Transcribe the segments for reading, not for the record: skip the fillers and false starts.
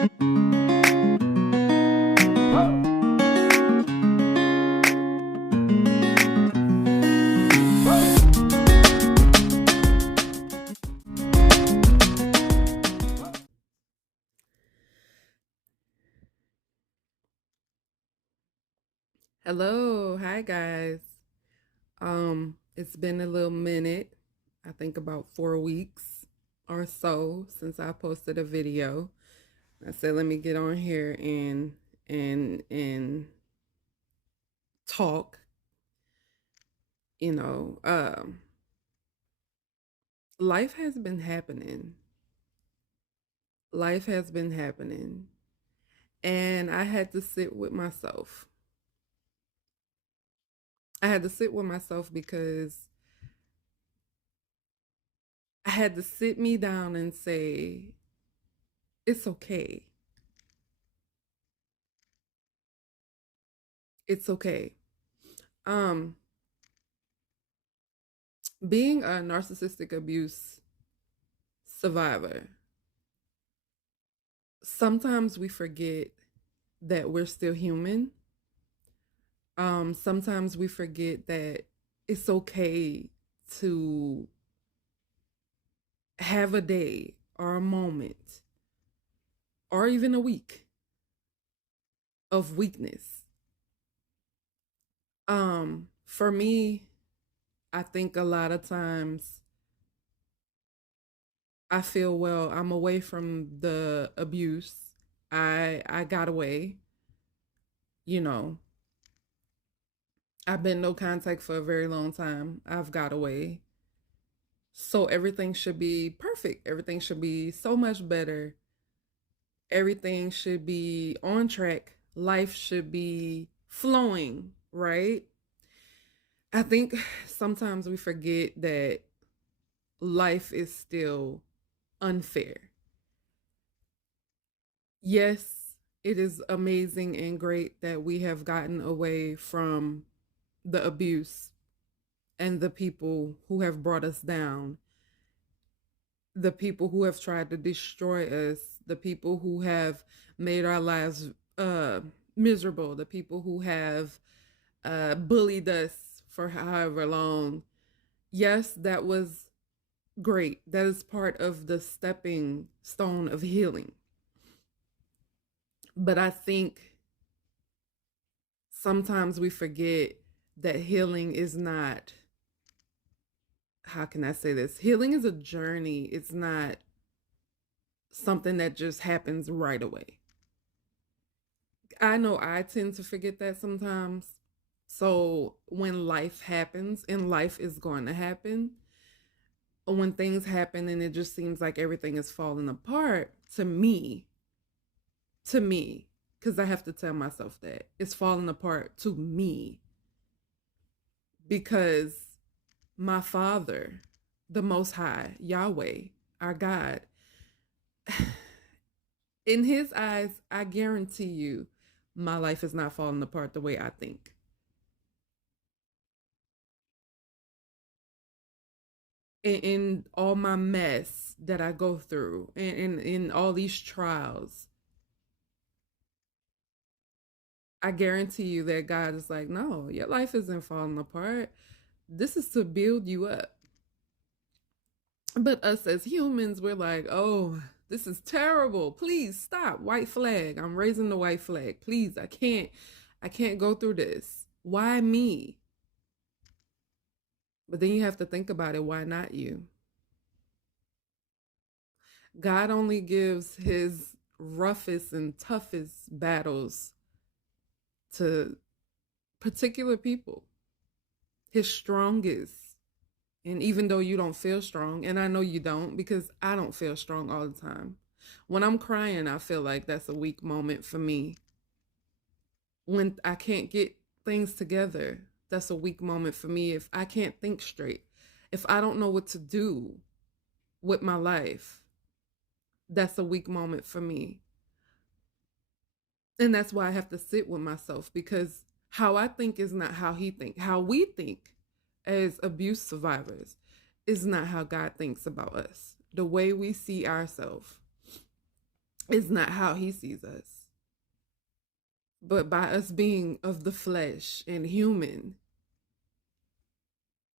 Hello, hi guys. It's been a little minute. I think about 4 weeks or so since I posted a video. I said let me get on here and talk. You know, life has been happening. Life has been happening, and I had to sit with myself. I had to sit with myself because I had to sit me down and say, it's okay. It's okay. Um, being a narcissistic abuse survivor, sometimes we forget that we're still human. Sometimes we forget that it's okay to have a day or a moment or even a week of weakness. For me, I think a lot of times I feel, well, I'm away from the abuse. I got away, you know. I've been no contact for a very long time. I've got away. So everything should be perfect. Everything should be so much better. Everything should be on track. Life should be flowing, right? I think sometimes we forget that life is still unfair. Yes, it is amazing and great that we have gotten away from the abuse and the people who have brought us down, the people who have tried to destroy us, the people who have made our lives miserable, the people who have bullied us for however long. Yes, that was great. That is part of the stepping stone of healing. But I think sometimes we forget that healing is not, how can I say this? Healing is a journey. It's not something that just happens right away. I know I tend to forget that sometimes. So when life happens, and life is going to happen, when things happen and it just seems like everything is falling apart, to me, because I have to tell myself that it's falling apart to me because my Father, the Most High, Yahweh, our God, in His eyes, I guarantee you, my life is not falling apart the way I think. In all my mess that I go through, and in all these trials, I guarantee you that God is like, no, your life isn't falling apart. This is to build you up. But us as humans, we're like, oh, this is terrible. Please stop. White flag. I'm raising the white flag. Please, I can't go through this. Why me? But then you have to think about it. Why not you? God only gives his roughest and toughest battles to particular people, his strongest. And even though you don't feel strong, and I know you don't because I don't feel strong all the time. When I'm crying, I feel like that's a weak moment for me. When I can't get things together, that's a weak moment for me. If I can't think straight, if I don't know what to do with my life, that's a weak moment for me. And that's why I have to sit with myself, because how I think is not how he thinks. How we think as abuse survivors is not how God thinks about us. The way we see ourselves, is not how he sees us. But by us being of the flesh and human,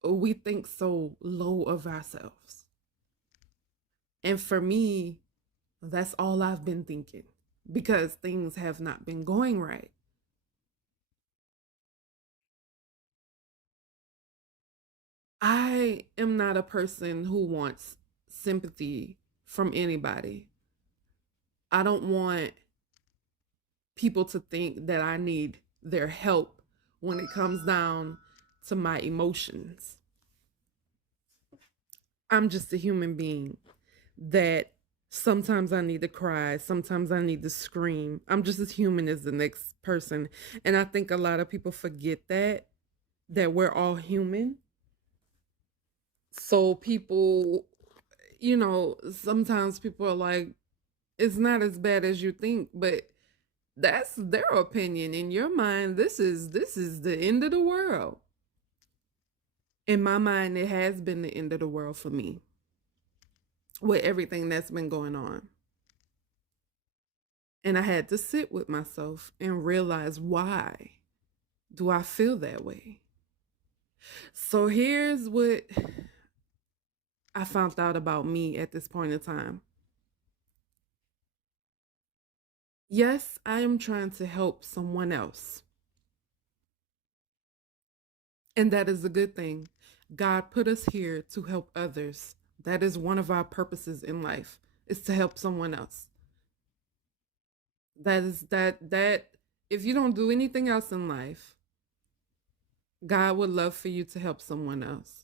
we think so low of ourselves. And for me, that's all I've been thinking because things have not been going right. I am not a person who wants sympathy from anybody. I don't want people to think that I need their help when it comes down to my emotions. I'm just a human being that sometimes I need to cry, sometimes I need to scream. I'm just as human as the next person. And I think a lot of people forget that we're all human. So people, sometimes people are like, it's not as bad as you think, but that's their opinion. In your mind, this is the end of the world. In my mind, it has been the end of the world for me with everything that's been going on. And I had to sit with myself and realize, why do I feel that way? So here's what I found out about me at this point in time. Yes, I am trying to help someone else. And that is a good thing. God put us here to help others. That is one of our purposes in life, is to help someone else. That if you don't do anything else in life, God would love for you to help someone else.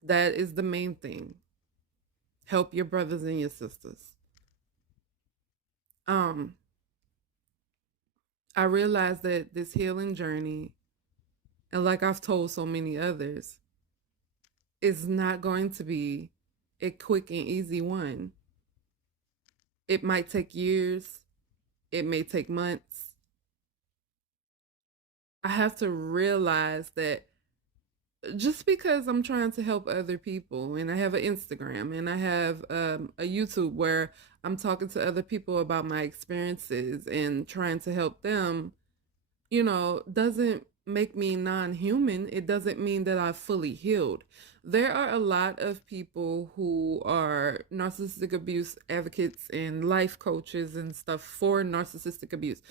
That is the main thing. Help your brothers and your sisters. Um, I realized that this healing journey, and like I've told so many others, is not going to be a quick and easy one. It might take years, it may take months. I have to realize that just because I'm trying to help other people, and I have an Instagram and I have a YouTube where I'm talking to other people about my experiences and trying to help them, doesn't make me non-human. It doesn't mean that I've fully healed. There are a lot of people who are narcissistic abuse advocates and life coaches and stuff for narcissistic abuse.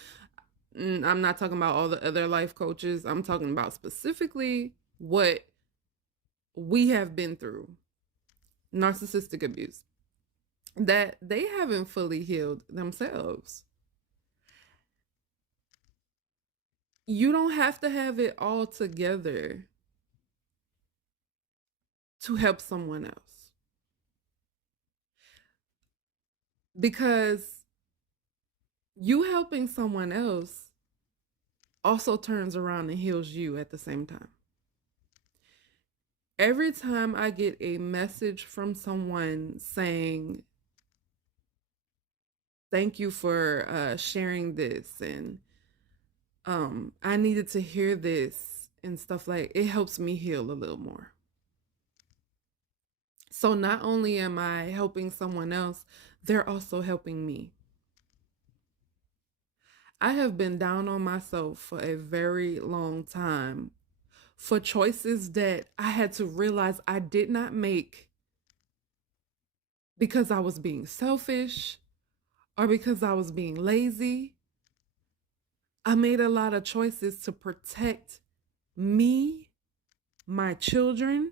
I'm not talking about all the other life coaches. I'm talking about specifically what we have been through, narcissistic abuse, that they haven't fully healed themselves. You don't have to have it all together to help someone else, because you helping someone else also turns around and heals you at the same time. Every time I get a message from someone saying, thank you for sharing this, and I needed to hear this and stuff, like, it helps me heal a little more. So not only am I helping someone else, they're also helping me. I have been down on myself for a very long time for choices that I had to realize I did not make because I was being selfish or because I was being lazy. I made a lot of choices to protect me, my children,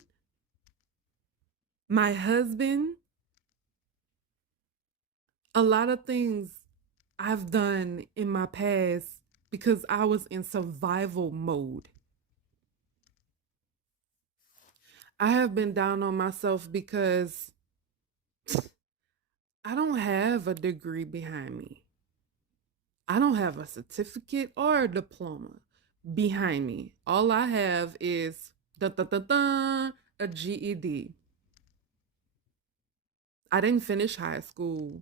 my husband. A lot of things I've done in my past because I was in survival mode. I have been down on myself because I don't have a degree behind me. I don't have a certificate or a diploma behind me. All I have is a GED. I didn't finish high school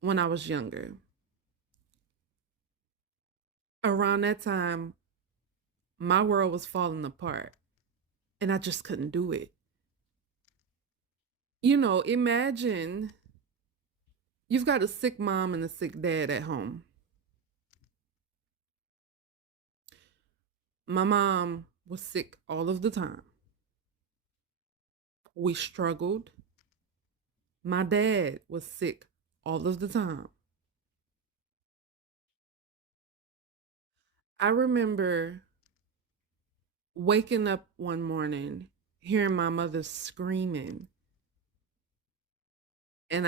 when I was younger. Around that time, my world was falling apart and I just couldn't do it. Imagine You've got a sick mom and a sick dad at home. My mom was sick all of the time. We struggled. My dad was sick all of the time. I remember waking up one morning, hearing my mother screaming, and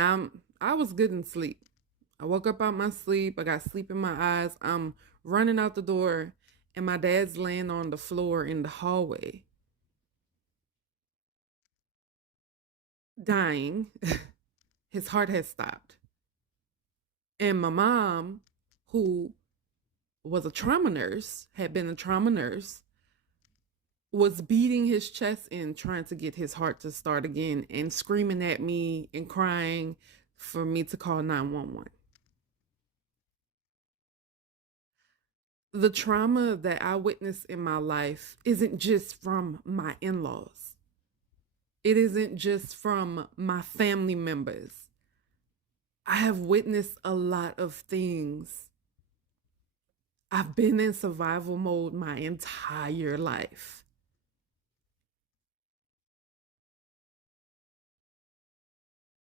I was good in sleep. I woke up out my sleep. I got sleep in my eyes. I'm running out the door, and my dad's laying on the floor in the hallway, dying. His heart had stopped. And my mom, who was a trauma nurse, had been a trauma nurse, was beating his chest in, trying to get his heart to start again, and screaming at me and crying for me to call 911. The trauma that I witnessed in my life isn't just from my in laws, it isn't just from my family members. I have witnessed a lot of things. I've been in survival mode my entire life.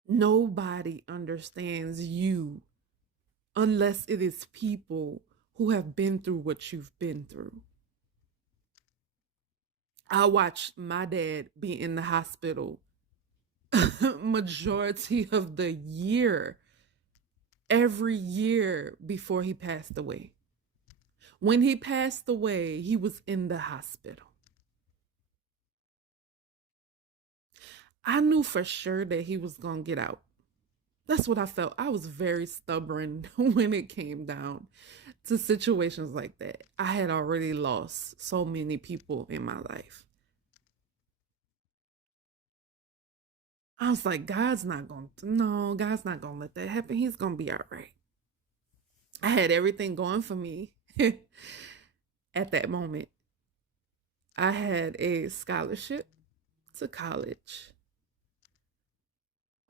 Nobody understands you unless it is people who have been through what you've been through. I watched my dad be in the hospital majority of the year, every year before he passed away. When he passed away, he was in the hospital. I knew for sure that he was going to get out. That's what I felt. I was very stubborn when it came down to situations like that. I had already lost so many people in my life. I was like, God's not going to, no, God's not going to let that happen. He's going to be all right. I had everything going for me at that moment. I had a scholarship to college,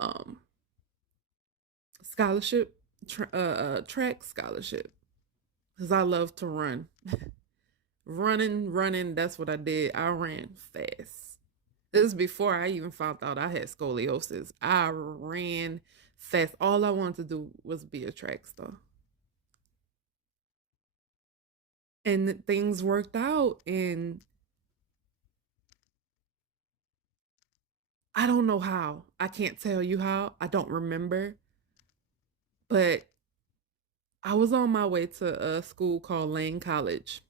um, scholarship, track scholarship, because I love to run. Running, that's what I did. I ran fast. This is before I even found out I had scoliosis. I ran fast. All I wanted to do was be a track star. And things worked out. And I don't know how. I can't tell you how. I don't remember. But I was on my way to a school called Lane College.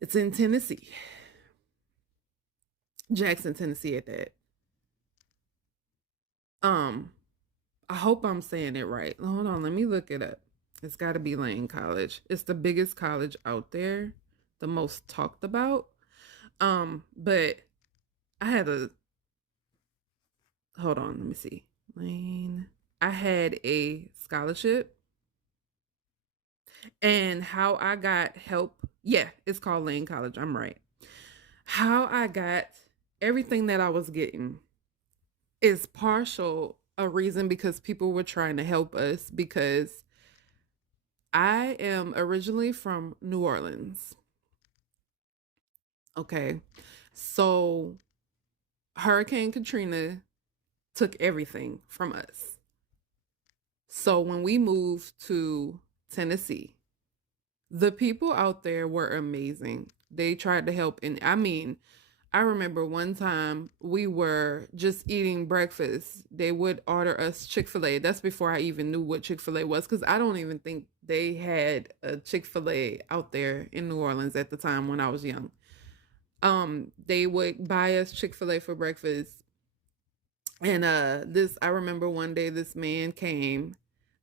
It's in Tennessee, Jackson, Tennessee at that. Um, I hope I'm saying it right. Hold on, let me look it up. It's got to be Lane College. It's the biggest college out there, the most talked about. But I had a hold on, let me see. Lane. I had a scholarship, and how I got help. Yeah, it's called Lane College. I'm right. How I got everything that I was getting is partial a reason because people were trying to help us because I am originally from New Orleans. Okay. So Hurricane Katrina took everything from us. So when we moved to Tennessee, the people out there were amazing. They tried to help. And I mean, I remember one time we were just eating breakfast. They would order us Chick-fil-A. That's before I even knew what Chick-fil-A was because I don't even think they had a Chick-fil-A out there in New Orleans at the time when I was young. They would buy us Chick-fil-A for breakfast. And this I remember one day this man came,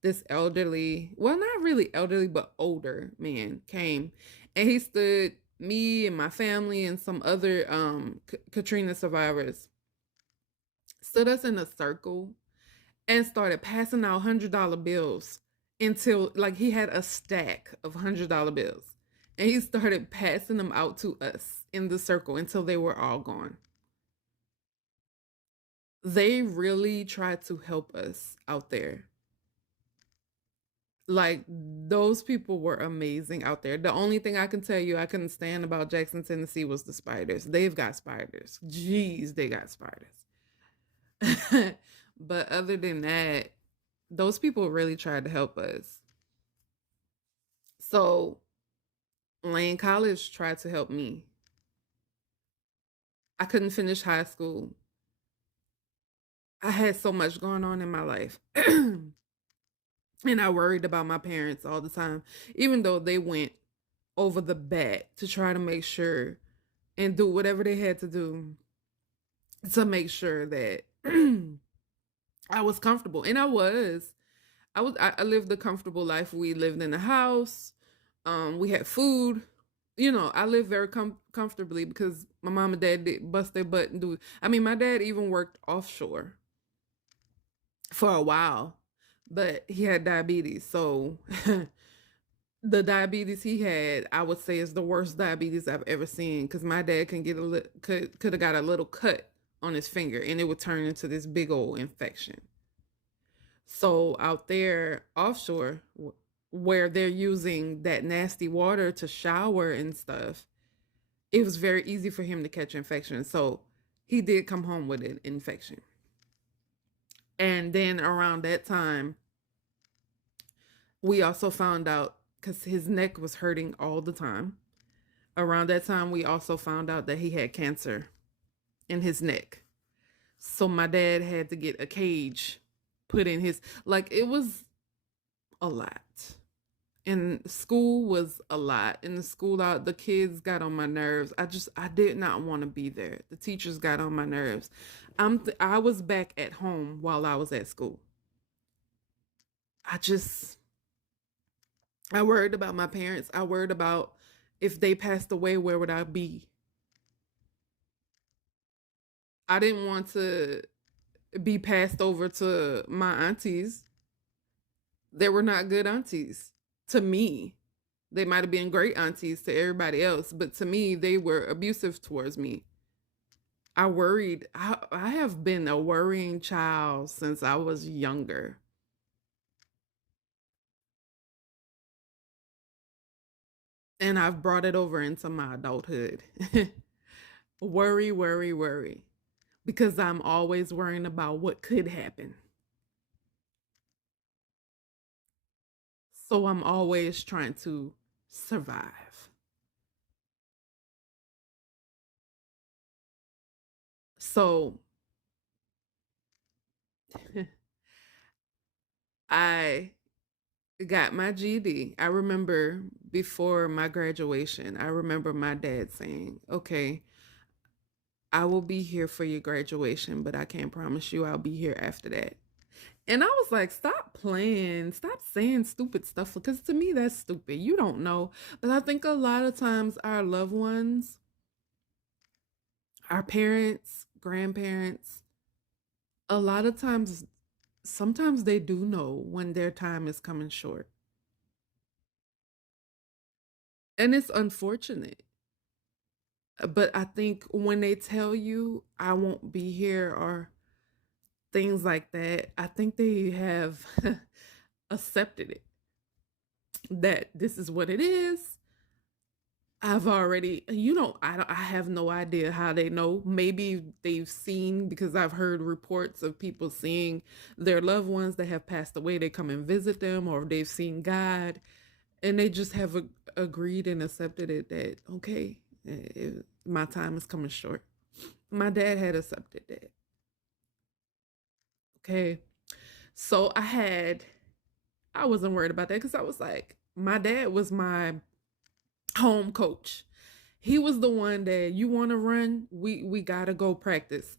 this elderly, well not really elderly but older man came, and he stood me and my family and some other Katrina survivors stood us in a circle and started passing out $100 bills until like he had a stack of $100 bills and he started passing them out to us in the circle until they were all gone. They really try to help us out there. Like, those people were amazing out there. The only thing I can tell you I couldn't stand about Jackson, Tennessee was the spiders. They've got spiders. Jeez, they got spiders. But other than that, those people really tried to help us. So Lane College tried to help me. I couldn't finish high school. I had so much going on in my life. And I worried about my parents all the time, even though they went over the bat to try to make sure and do whatever they had to do to make sure that I was comfortable. And I was. I lived a comfortable life. We lived in a house. We had food. You know, I lived very comfortably because my mom and dad did bust their butt and do. I mean, my dad even worked offshore for a while, but he had diabetes. So the diabetes he had, I would say, is the worst diabetes I've ever seen. Because my dad can get could have got a little cut on his finger, and it would turn into this big old infection. So out there offshore, where they're using that nasty water to shower and stuff, it was very easy for him to catch infection. So he did come home with an infection. And then around that time, we also found out because his neck was hurting all the time. Around that time, we also found out that he had cancer in his neck. So my dad had to get a cage put in his, like, it was a lot. And school was a lot. In the school out, the kids got on my nerves. I did not want to be there. The teachers got on my nerves. I was back at home while I was at school. I just, I worried about my parents. I worried about if they passed away, where would I be? I didn't want to be passed over to my aunties. They were not good aunties to me. They might have been great aunties to everybody else, but to me, they were abusive towards me. I worried. I have been a worrying child since I was younger. And I've brought it over into my adulthood. Worry, worry, worry. Because I'm always worrying about what could happen. So I'm always trying to survive. So I got my GED. I remember before my graduation, I remember my dad saying, "Okay, I will be here for your graduation, but I can't promise you I'll be here after that." And I was like, stop playing, stop saying stupid stuff because to me that's stupid. You don't know. But I think a lot of times our loved ones, our parents, grandparents, a lot of times, sometimes they do know when their time is coming short. And it's unfortunate. But I think when they tell you, I won't be here or things like that, I think they have accepted it, that this is what it is. I've already, I have no idea how they know. Maybe they've seen, because I've heard reports of people seeing their loved ones that have passed away. They come and visit them, or they've seen God, and they just have agreed and accepted it that, okay, my time is coming short. My dad had accepted that. Okay. So I wasn't worried about that because I was like, my dad was my home coach. He was the one that, you want to run, we gotta go practice.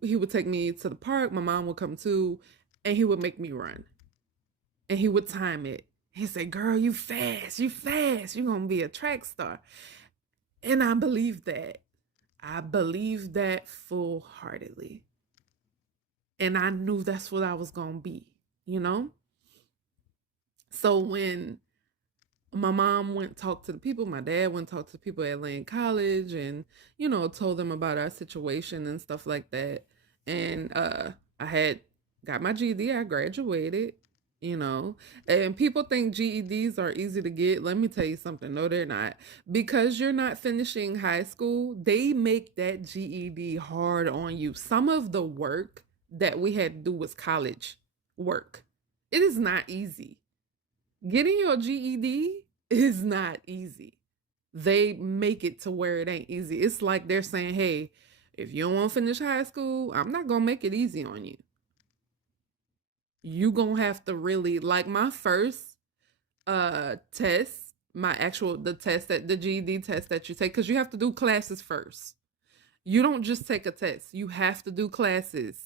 He would take me to the park. My mom would come too, and he would make me run, and he would time it. He said, "Girl, you fast, you fast. You're gonna be a track star." And I believe that. I believe that full heartedly, and I knew that's what I was gonna be. You know. So when my mom went and talked to the people, my dad went and talked to the people at Lane College, and told them about our situation and stuff like that. and I had got my GED. I graduated, you know. And people think GEDs are easy to get. Let me tell you something. No, they're not. Because you're not finishing high school, they make that GED hard on you. Some of the work that we had to do was college work. It is not easy. Getting your GED is not easy. They make it to where it ain't easy. It's like they're saying, hey, if you don't want to finish high school, I'm not going to make it easy on you. You going to have to really, like my first test, my actual, the test that the GED test that you take, because you have to do classes first. You don't just take a test. You have to do classes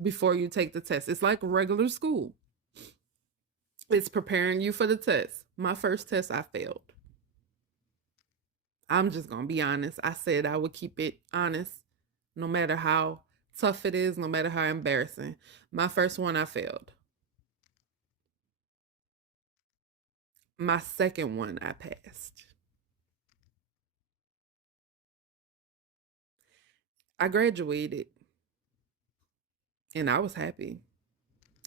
before you take the test. It's like regular school. It's preparing you for the test. My first test, I failed. I'm just going to be honest. I said I would keep it honest, no matter how tough it is, no matter how embarrassing. My first one, I failed. My second one, I passed. I graduated and I was happy.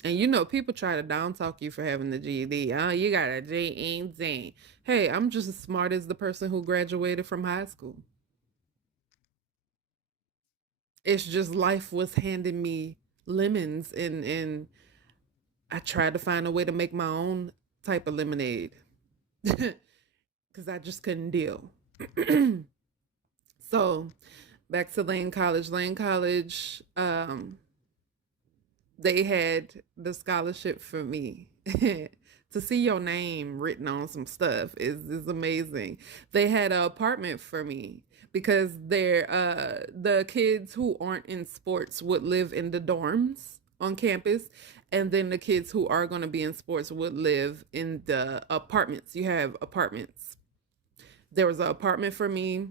And you know, people try to down talk you for having the GED. Oh, you got a GED. Hey, I'm just as smart as the person who graduated from high school. It's just life was handing me lemons, and I tried to find a way to make my own type of lemonade because I just couldn't deal. So back to Lane College. Lane College, they had the scholarship for me. To see your name written on some stuff is amazing. They had an apartment for me because they're the kids who aren't in sports would live in the dorms on campus, and then the kids who are going to be in sports would live in the apartments. You have apartments. There was an apartment for me.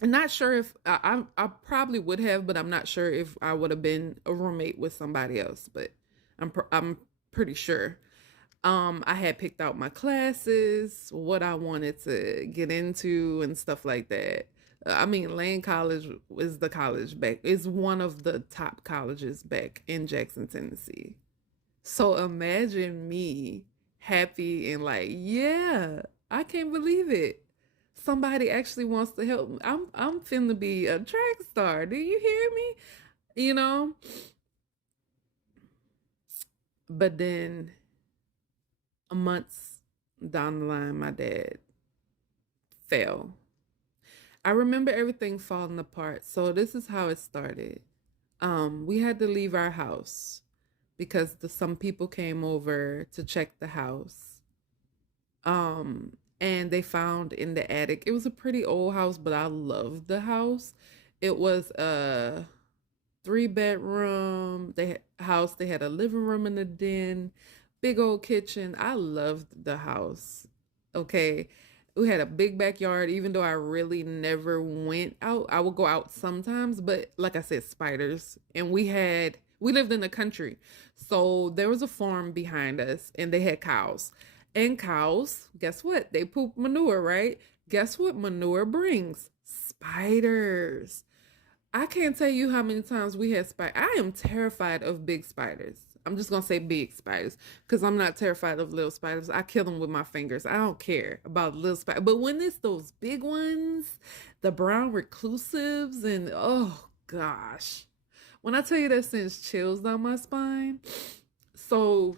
I'm not sure if I probably would have, but I'm not sure if I would have been a roommate with somebody else. But I'm pretty sure. I had picked out my classes, what I wanted to get into, and stuff like that. I mean, Lane College is the college back. It's one of the top colleges back in Jackson, Tennessee. So imagine me happy and like, yeah, I can't believe it. Somebody actually wants to help me. I'm finna be a track star. Do you hear me? You know? But then months down the line, my dad fell. I remember everything falling apart. So this is how it started. We had to leave our house because some people came over to check the house. And they found in the attic. It was a pretty old house, but I loved the house. It was a 3 bedroom. They had a living room and a den, big old kitchen. I loved the house. Okay. We had a big backyard, even though I really never went out. I would go out sometimes, but like I said, spiders. And we lived in the country. So there was a farm behind us and they had cows. And cows, guess what? They poop manure, right? Guess what manure brings? Spiders. I can't tell you how many times we had spiders. I am terrified of big spiders. I'm just gonna say big spiders because I'm not terrified of little spiders. I kill them with my fingers. I don't care about little spiders. But when it's those big ones, the brown reclusives, and oh gosh, when I tell you that sends chills down my spine. So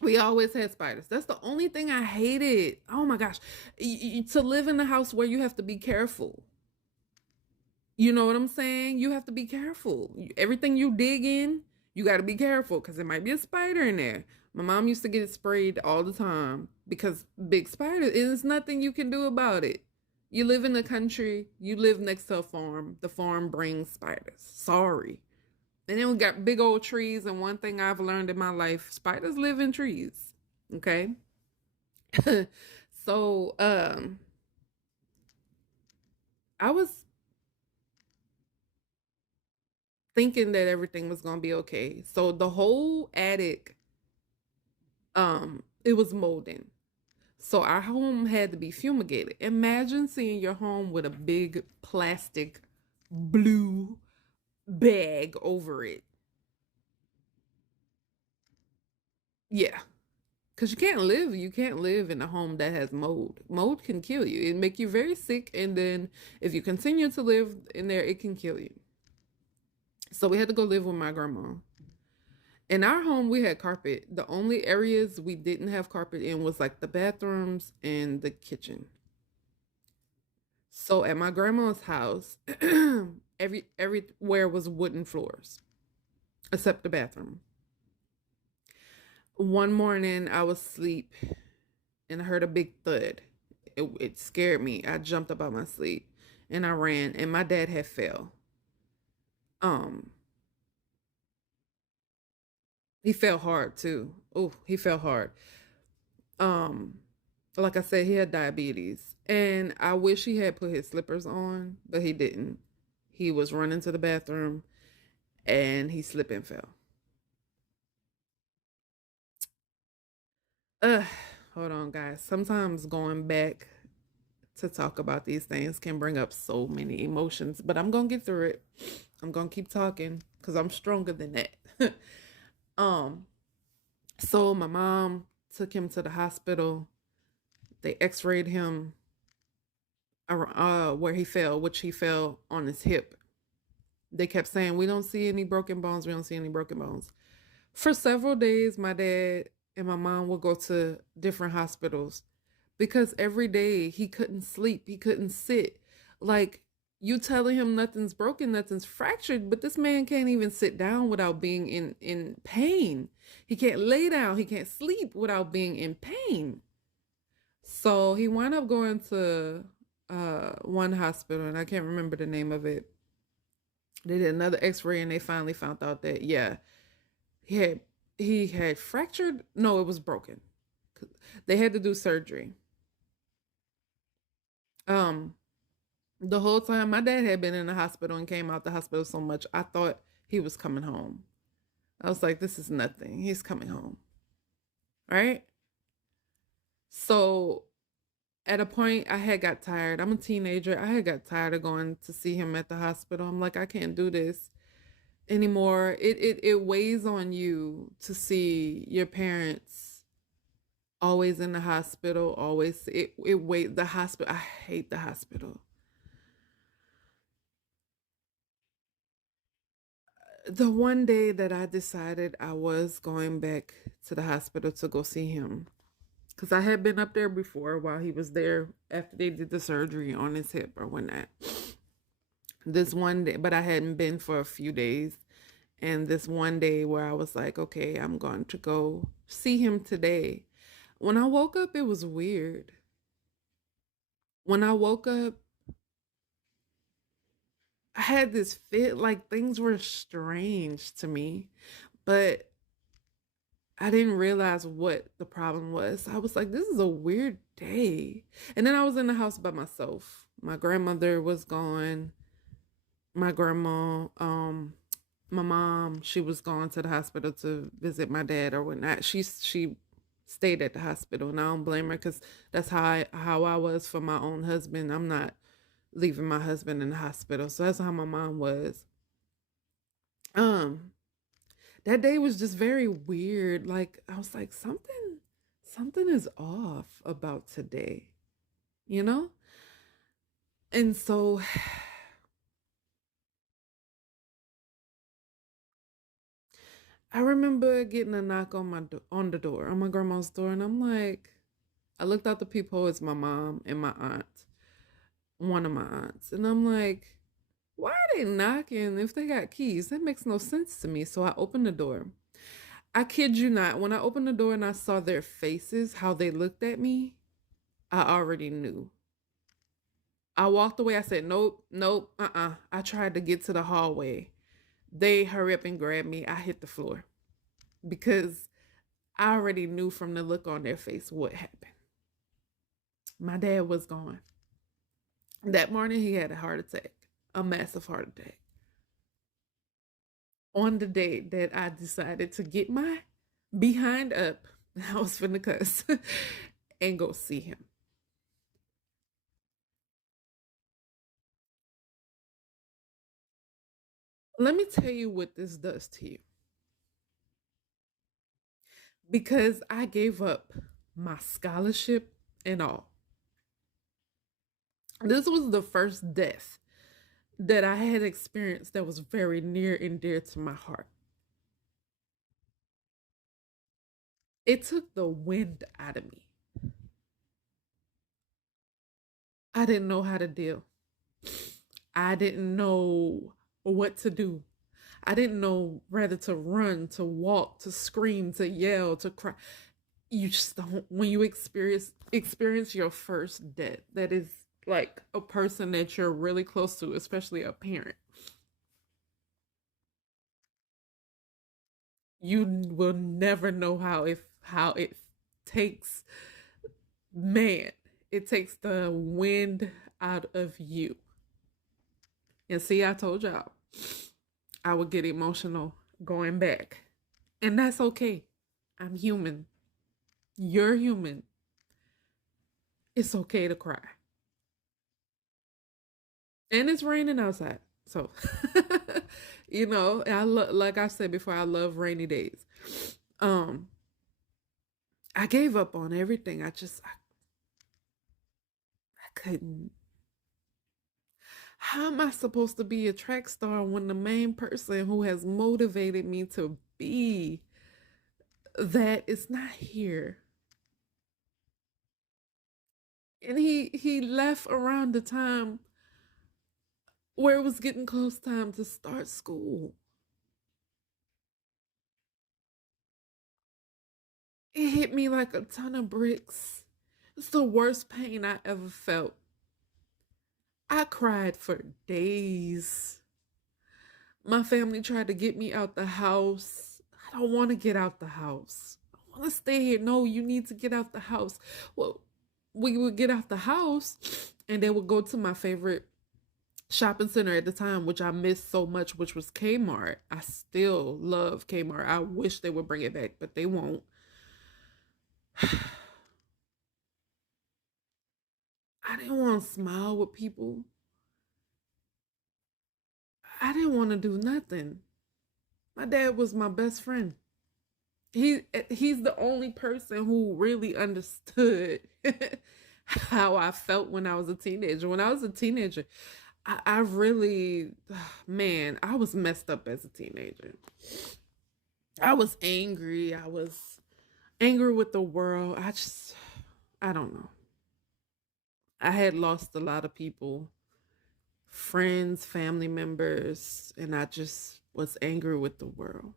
we always had spiders. That's the only thing I hated. Oh my gosh, to live in a house where you have to be careful. You know what I'm saying? You have to be careful. Everything you dig in, you got to be careful because there might be a spider in there. My mom used to get it sprayed all the time because big spiders, there's nothing you can do about it. You live in the country, you live next to a farm. The farm brings spiders. Sorry. And then we got big old trees. And one thing I've learned in my life, spiders live in trees. Okay. So, I was thinking that everything was gonna be okay. So the whole attic, it was molding. So our home had to be fumigated. Imagine seeing your home with a big plastic blue bag over it. Yeah. Because you can't live in a home that has mold. Mold can kill you. It make you very sick, and then if you continue to live in there, it can kill you. So we had to go live with my grandma. In our home, we had carpet. The only areas we didn't have carpet in was like the bathrooms and the kitchen. So at my grandma's house, everywhere was wooden floors except the bathroom. One morning, I was asleep and I heard a big thud. It scared me. I jumped up out my sleep and I ran, and my dad had fell. Um, he fell hard too. Oh, he fell hard. Um, like I said, he had diabetes, and I wish he had put his slippers on, but he didn't. He was running to the bathroom and he slipped and fell. Ugh, hold on, guys. Sometimes going back to talk about these things can bring up so many emotions, but I'm gonna get through it. I'm gonna keep talking because I'm stronger than that. um, so my mom took him to the hospital. They x-rayed him where he fell, which he fell on his hip. They kept saying, "We don't see any broken bones. We don't see any broken bones." For several days, my dad and my mom would go to different hospitals because every day he couldn't sleep, he couldn't sit. Like, you telling him nothing's broken, nothing's fractured, but this man can't even sit down without being in pain. He can't lay down, he can't sleep without being in pain. So he wound up going to one hospital, and I can't remember the name of it. They did another x-ray and they finally found out that, yeah, he had he had fractured. No, it was broken. They had to do surgery. Um, the whole time my dad had been in the hospital and came out the hospital so much, I thought he was coming home. I was like, this is nothing. He's coming home. Right? So at a point I had got tired. I'm a teenager. I had got tired of going to see him at the hospital. I'm like, I can't do this anymore. It weighs on you to see your parents always in the hospital, always it wait the hospital. I hate the hospital. The one day that I decided I was going back to the hospital to go see him, because I had been up there before while he was there after they did the surgery on his hip or whatnot. This one day, but I hadn't been for a few days. And this one day where I was like, okay, I'm going to go see him today. When I woke up, it was weird. When I woke up, I had this fit like things were strange to me, but I didn't realize what the problem was. I was like, this is a weird day. And then I was in the house by myself. My grandmother was gone. My grandma, my mom, she was gone to the hospital to visit my dad or whatnot. She stayed at the hospital, and I don't blame her because that's how I was for my own husband. I'm not leaving my husband in the hospital, so that's how my mom was. Um, that day was just very weird. Like I was like, something is off about today, you know? And so I remember getting a knock on on the door, on my grandma's door, and I'm like, I looked out the peephole. It's my mom and my aunt, one of my aunts, and I'm like, why are they knocking if they got keys? That makes no sense to me. So I opened the door. I kid you not, when I opened the door and I saw their faces, how they looked at me, I already knew. I walked away. I said, nope, nope, I tried to get to the hallway. They hurry up and grab me. I hit the floor because I already knew from the look on their face what happened. My dad was gone. That morning, he had a heart attack, a massive heart attack. On the day that I decided to get my behind up, I was finna cuss, and go see him. Let me tell you what this does to you. Because I gave up my scholarship and all. This was the first death that I had experienced that was very near and dear to my heart. It took the wind out of me. I didn't know how to deal. I didn't know what to do. I didn't know whether to run, to walk, to scream, to yell, to cry. You just don't, when you experience your first death, that is like a person that you're really close to, especially a parent. You will never know how it takes, man, it takes the wind out of you. And see, I told y'all I would get emotional going back. And that's okay. I'm human. You're human. It's okay to cry. And it's raining outside. So, like I said before, I love rainy days. Um, I gave up on everything. I couldn't. How am I supposed to be a track star when the main person who has motivated me to be that is not here? And he left around the time where it was getting close time to start school. It hit me like a ton of bricks. It's the worst pain I ever felt. I cried for days. My family tried to get me out the house. I don't want to get out the house. I want to stay here. No, you need to get out the house. Well, we would get out the house and they would go to my favorite shopping center at the time, which I missed so much, which was Kmart. I still love Kmart. I wish they would bring it back, but they won't. I didn't want to smile with people. I didn't want to do nothing. My dad was my best friend. He's the only person who really understood how I felt when I was a teenager. When I was a teenager, I really, man, I was messed up as a teenager. I was angry. I was angry with the world. I don't know. I had lost a lot of people, friends, family members, and I just was angry with the world.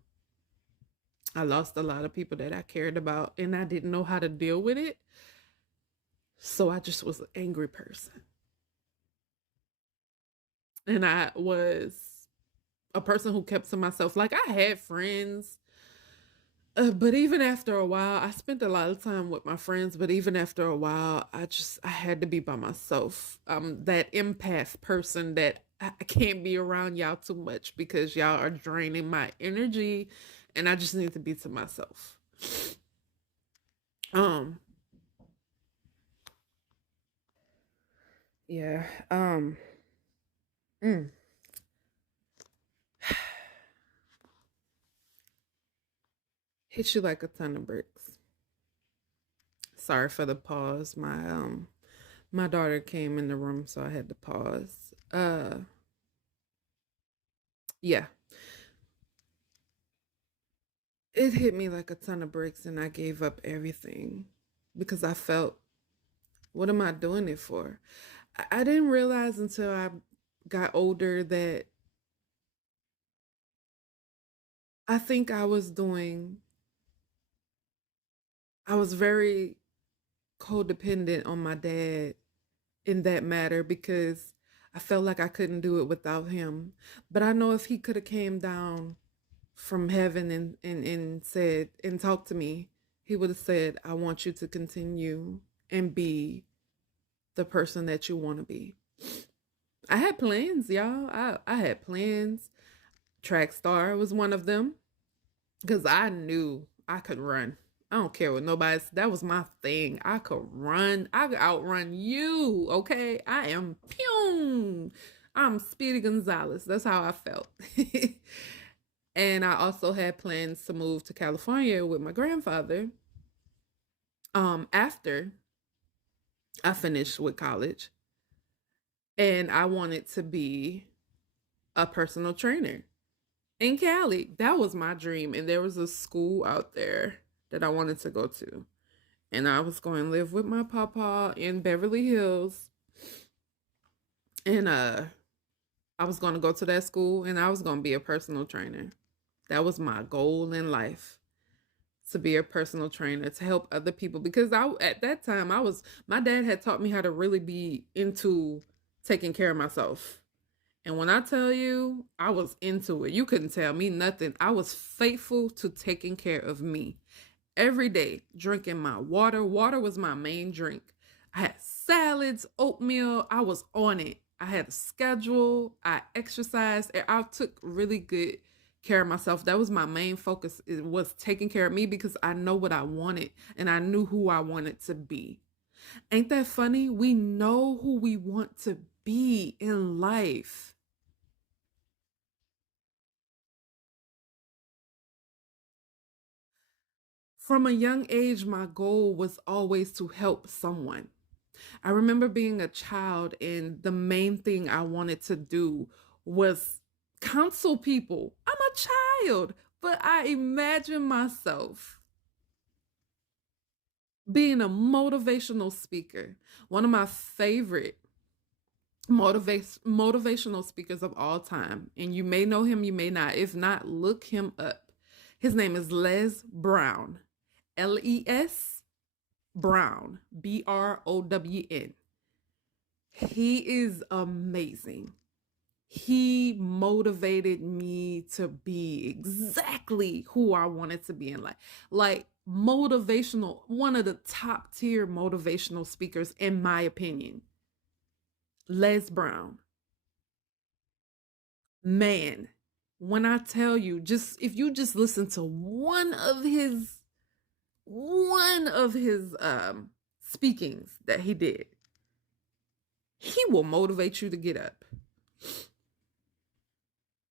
I lost a lot of people that I cared about, and I didn't know how to deal with it. So I just was an angry person. And I was a person who kept to myself. Like, I had friends, but even after a while, I spent a lot of time with my friends, but even after a while, I had to be by myself. That empath person that I can't be around y'all too much because y'all are draining my energy and I just need to be to myself. Um, yeah. Mm. Hit you like a ton of bricks. Sorry for the pause. My daughter came in the room, so I had to pause. Yeah. It hit me like a ton of bricks and I gave up everything because I felt, what am I doing it for? I didn't realize until I got older that I think I was very codependent on my dad in that matter because I felt like I couldn't do it without him. But I know if he could have came down from heaven and said and talked to me, he would have said, I want you to continue and be the person that you want to be. I had plans, y'all. I had plans. Track star was one of them because I knew I could run. I don't care what nobody's. That was my thing. I could run. I could outrun you. Okay, I am pew. I'm Speedy Gonzalez. That's how I felt. And I also had plans to move to California with my grandfather after I finished with college. And I wanted to be a personal trainer in Cali. That was my dream. And there was a school out there that I wanted to go to. And I was going to live with my papa in Beverly Hills. And I was going to go to that school and I was going to be a personal trainer. That was my goal in life, to be a personal trainer, to help other people, because at that time my dad had taught me how to really be into taking care of myself. And when I tell you, I was into it. You couldn't tell me nothing. I was faithful to taking care of me. Every day, drinking my water. Water was my main drink. I had salads, oatmeal. I was on it. I had a schedule. I exercised. I took really good care of myself. That was my main focus. It was taking care of me because I know what I wanted and I knew who I wanted to be. Ain't that funny? We know who we want to be in life. From a young age, my goal was always to help someone. I remember being a child, and the main thing I wanted to do was counsel people. I'm a child, but I imagine myself being a motivational speaker. One of my favorite motivational speakers of all time, and you may know him, you may not. If not, look him up. His name is Les Brown. Les Brown, Brown. He is amazing. He motivated me to be exactly who I wanted to be in life. Like motivational, one of the top tier motivational speakers, in my opinion. Les Brown. Man, when I tell you, just if you just listen to one of his speakings that he did, he will motivate you to get up.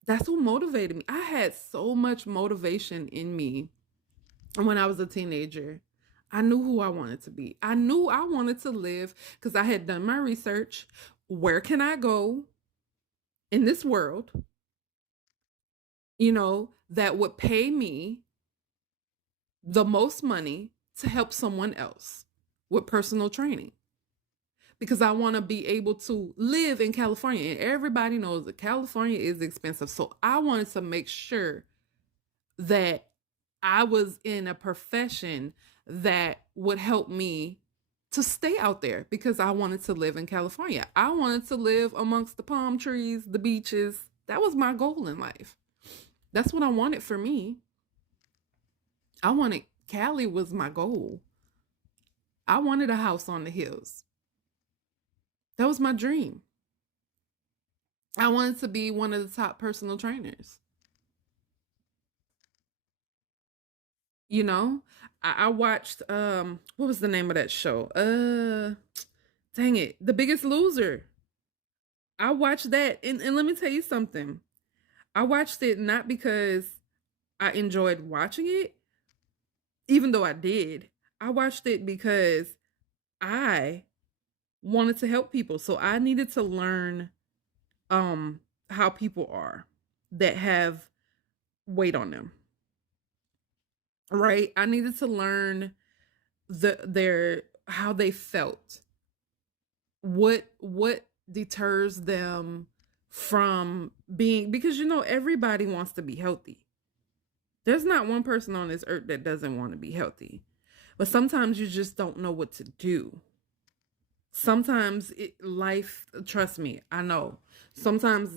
That's what motivated me. I had so much motivation in me when I was a teenager. I knew who I wanted to be. I knew I wanted to live because I had done my research. Where can I go in this world, that would pay me the most money to help someone else with personal training? Because I want to be able to live in California. And everybody knows that California is expensive. So I wanted to make sure that I was in a profession that would help me to stay out there, because I wanted to live in California. I wanted to live amongst the palm trees, the beaches. That was my goal in life. That's what I wanted for me. Cali was my goal. I wanted a house on the hills. That was my dream. I wanted to be one of the top personal trainers. You know, I watched what was the name of that show? Dang it, The Biggest Loser. I watched that, and let me tell you something. I watched it not because I enjoyed watching it, even though I did. I watched it because I wanted to help people. So I needed to learn how people are that have weight on them. Right? I needed to learn their how they felt. What deters them from being, because everybody wants to be healthy. There's not one person on this earth that doesn't want to be healthy. But sometimes you just don't know what to do. Sometimes life, trust me, I know. Sometimes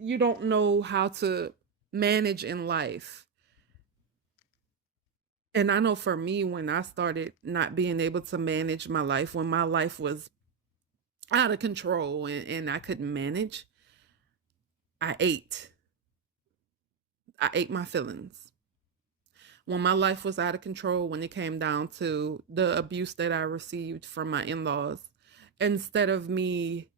you don't know how to manage in life. And I know for me, when I started not being able to manage my life, when my life was out of control and I couldn't manage, I ate. I ate my feelings. When my life was out of control, when it came down to the abuse that I received from my in laws, instead of me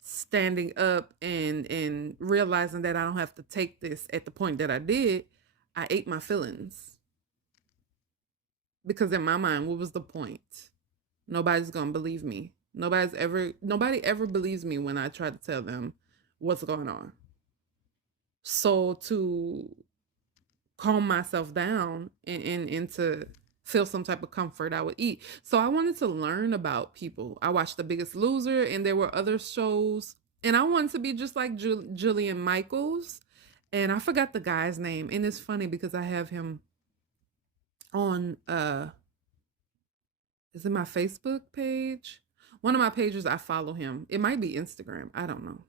standing up and realizing that I don't have to take this at the point that I did, I ate my feelings. Because in my mind, what was the point? Nobody's gonna believe me. Nobody ever believes me when I try to tell them what's going on. So to calm myself down and to feel some type of comfort, I would eat. So I wanted to learn about people. I watched The Biggest Loser, and there were other shows, and I wanted to be just like Julian Michaels. And I forgot the guy's name, and it's funny because I have him on is it my Facebook page? One of my pages, I follow him. It might be Instagram. I don't know.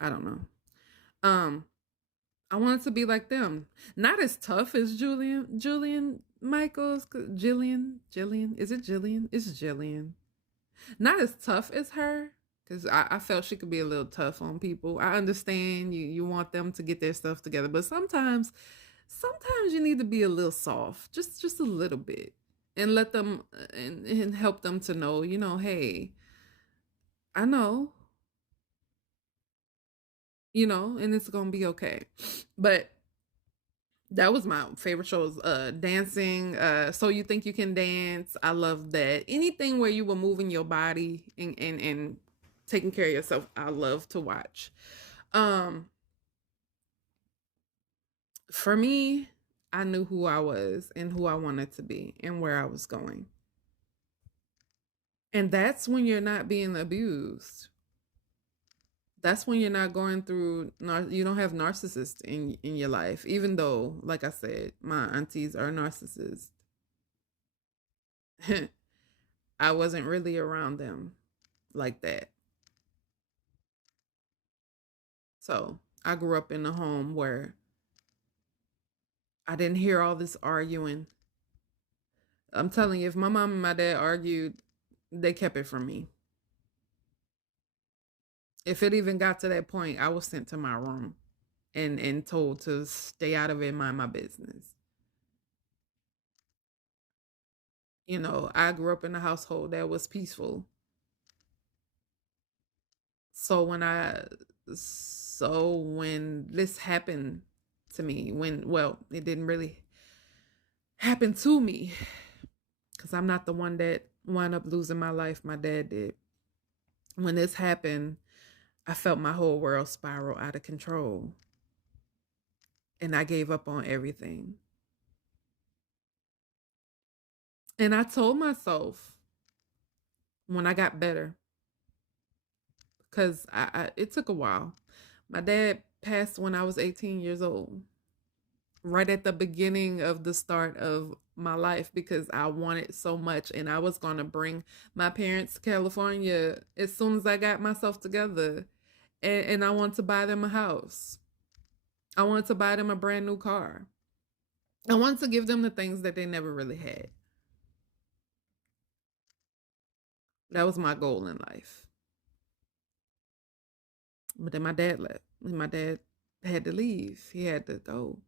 I don't know. Um, I wanted to be like them. Not as tough as Julian Michaels. Jillian. Is it Jillian? It's Jillian. Not as tough as her. Because I felt she could be a little tough on people. I understand you want them to get their stuff together, but sometimes you need to be a little soft, just a little bit, and let them and help them to know, hey, I know, and it's gonna be okay. But that was my favorite shows. Dancing. So You Think You Can Dance. I love that. Anything where you were moving your body and taking care of yourself, I love to watch. Um, for me, I knew who I was and who I wanted to be and where I was going. And that's when you're not being abused. That's when you're not going through, you don't have narcissists in your life, even though, like I said, my aunties are narcissists. I wasn't really around them like that. So I grew up in a home where I didn't hear all this arguing. I'm telling you, if my mom and my dad argued, they kept it from me. If it even got to that point, I was sent to my room and told to stay out of it, mind my business. I grew up in a household that was peaceful. So when this happened to me, it didn't really happen to me because I'm not the one that wound up losing my life. My dad did. When this happened, I felt my whole world spiral out of control, and I gave up on everything. And I told myself when I got better, because it took a while. My dad passed when I was 18 years old, right at the beginning of the start of my life, because I wanted so much and I was going to bring my parents to California as soon as I got myself together. And I wanted to buy them a house. I wanted to buy them a brand new car. I wanted to give them the things that they never really had. That was my goal in life. But then my dad left. And my dad had to leave. He had to go.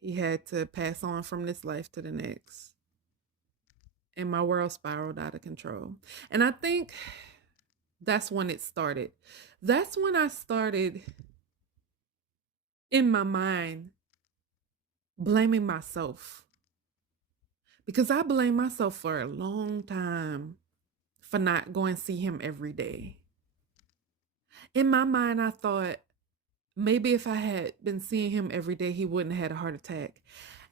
He had to pass on from this life to the next. And my world spiraled out of control. And I think that's when it started. That's when I started in my mind blaming myself. Because I blamed myself for a long time for not going to see him every day. In my mind, I thought maybe if I had been seeing him every day, he wouldn't have had a heart attack.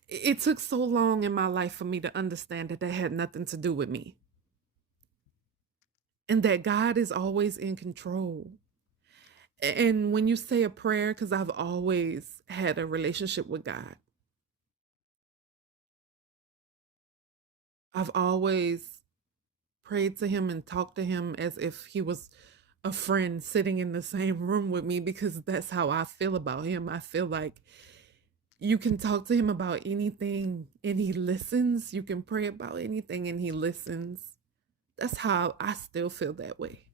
It took so long in my life for me to understand that had nothing to do with me. And that God is always in control. And when you say a prayer, because I've always had a relationship with God, I've always prayed to him and talked to him as if he was a friend sitting in the same room with me, because that's how I feel about him. I feel like you can talk to him about anything and he listens. You can pray about anything and he listens. That's how I still feel that way.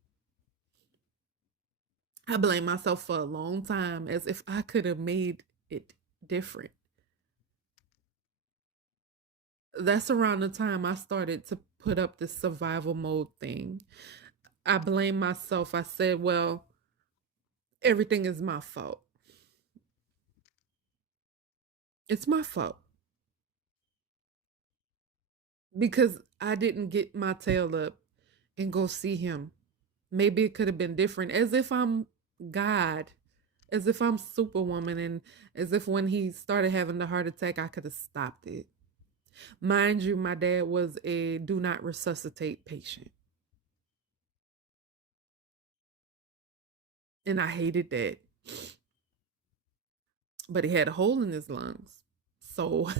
I blame myself for a long time as if I could have made it different. That's around the time I started to put up this survival mode thing. I blame myself. I said, well, everything is my fault. It's my fault because I didn't get my tail up and go see him. Maybe it could have been different, as if I'm God, as if I'm Superwoman, and as if when he started having the heart attack, I could have stopped it. Mind you, my dad was a do not resuscitate patient, and I hated that. But he had a hole in his lungs. So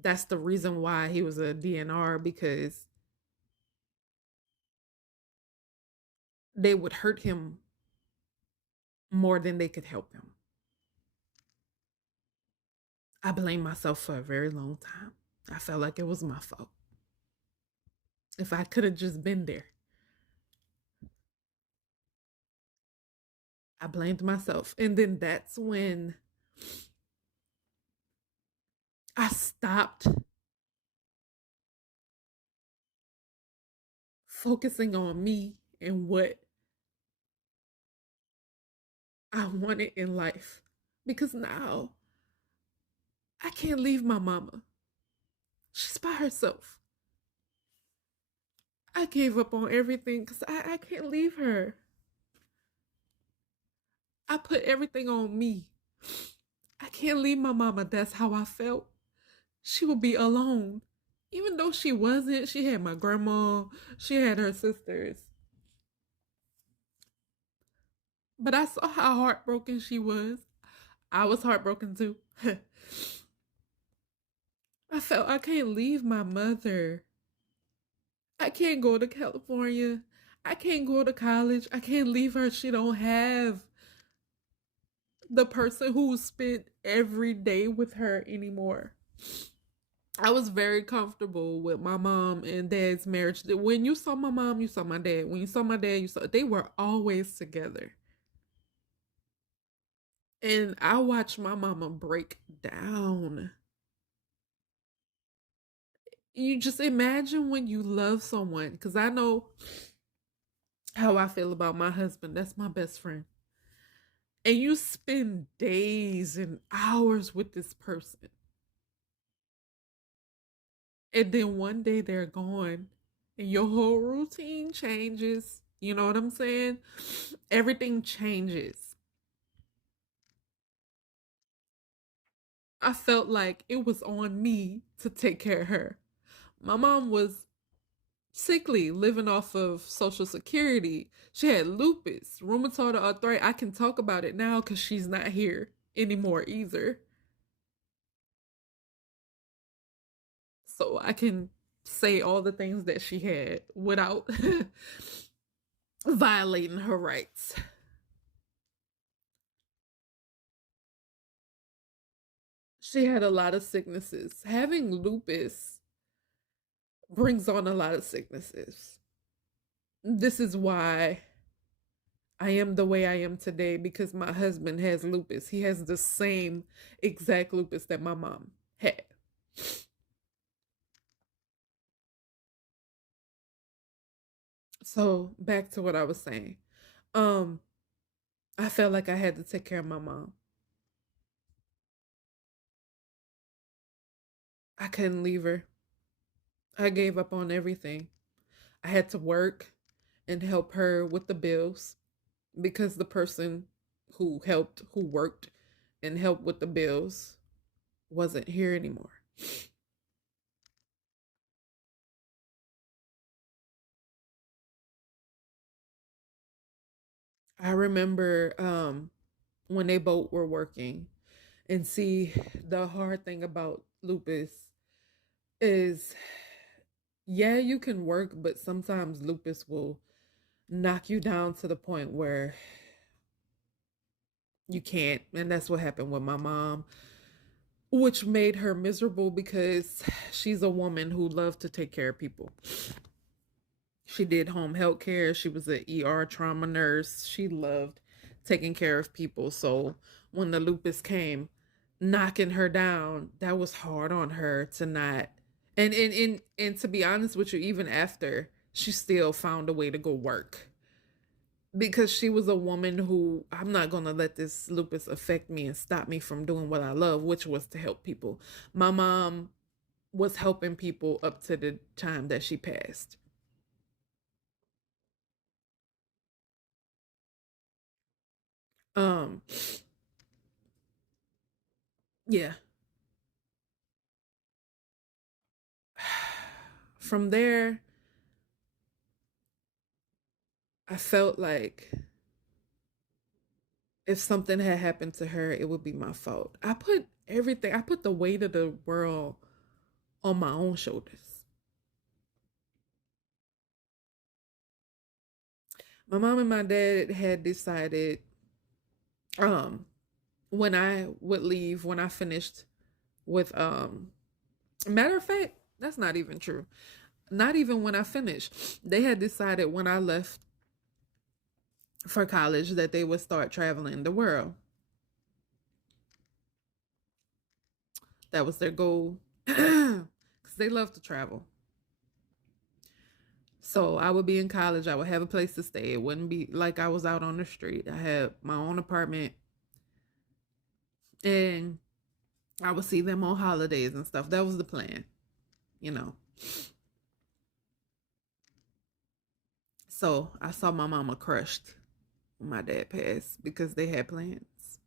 that's the reason why he was a DNR, because they would hurt him more than they could help him. I blamed myself for a very long time. I felt like it was my fault. If I could have just been there, I blamed myself. And then that's when I stopped focusing on me and what I wanted in life. Because now I can't leave my mama. She's by herself. I gave up on everything because I can't leave her. I put everything on me. I can't leave my mama. That's how I felt. She would be alone. Even though she wasn't, she had my grandma, she had her sisters. But I saw how heartbroken she was. I was heartbroken too. I felt I can't leave my mother. I can't go to California. I can't go to college. I can't leave her. She don't have the person who spent every day with her anymore. I was very comfortable with my mom and dad's marriage. When you saw my mom, you saw my dad. When you saw my dad, you saw they were always together. And I watched my mama break down. You just imagine when you love someone, because I know how I feel about my husband. That's my best friend. And you spend days and hours with this person. And then one day they're gone and your whole routine changes. You know what I'm saying? Everything changes. I felt like it was on me to take care of her. My mom was sickly, living off of Social Security. She had lupus, rheumatoid arthritis. I can talk about it now because she's not here anymore either. So I can say all the things that she had without violating her rights. She had a lot of sicknesses. Having lupus brings on a lot of sicknesses. This is why I am the way I am today, because my husband has lupus. He has the same exact lupus that my mom had. So back to what I was saying. Um, I felt like I had to take care of my mom. I couldn't leave her. I gave up on everything. I had to work and help her with the bills because the person who worked and helped with the bills wasn't here anymore. I remember when they both were working, and see, the hard thing about lupus is, yeah, you can work, but sometimes lupus will knock you down to the point where you can't. And that's what happened with my mom, which made her miserable because she's a woman who loved to take care of people. She did home health care. She was an ER trauma nurse. She loved taking care of people. So when the lupus came knocking her down, that was hard on her to not. And to be honest with you, even after she still found a way to go work because she was a woman who, I'm not going to let this lupus affect me and stop me from doing what I love, which was to help people. My mom was helping people up to the time that she passed. Um, yeah. From there, I felt like if something had happened to her, it would be my fault. I put the weight of the world on my own shoulders. My mom and my dad had decided um when I would leave, when I finished with matter of fact, that's not even true. Not even when I finished. They had decided when I left for college that they would start traveling the world. That was their goal. Cuz they love to travel. So I would be in college, I would have a place to stay. It wouldn't be like I was out on the street. I had my own apartment and I would see them on holidays and stuff. That was the plan, you know. So I saw my mama crushed when my dad passed because they had plans.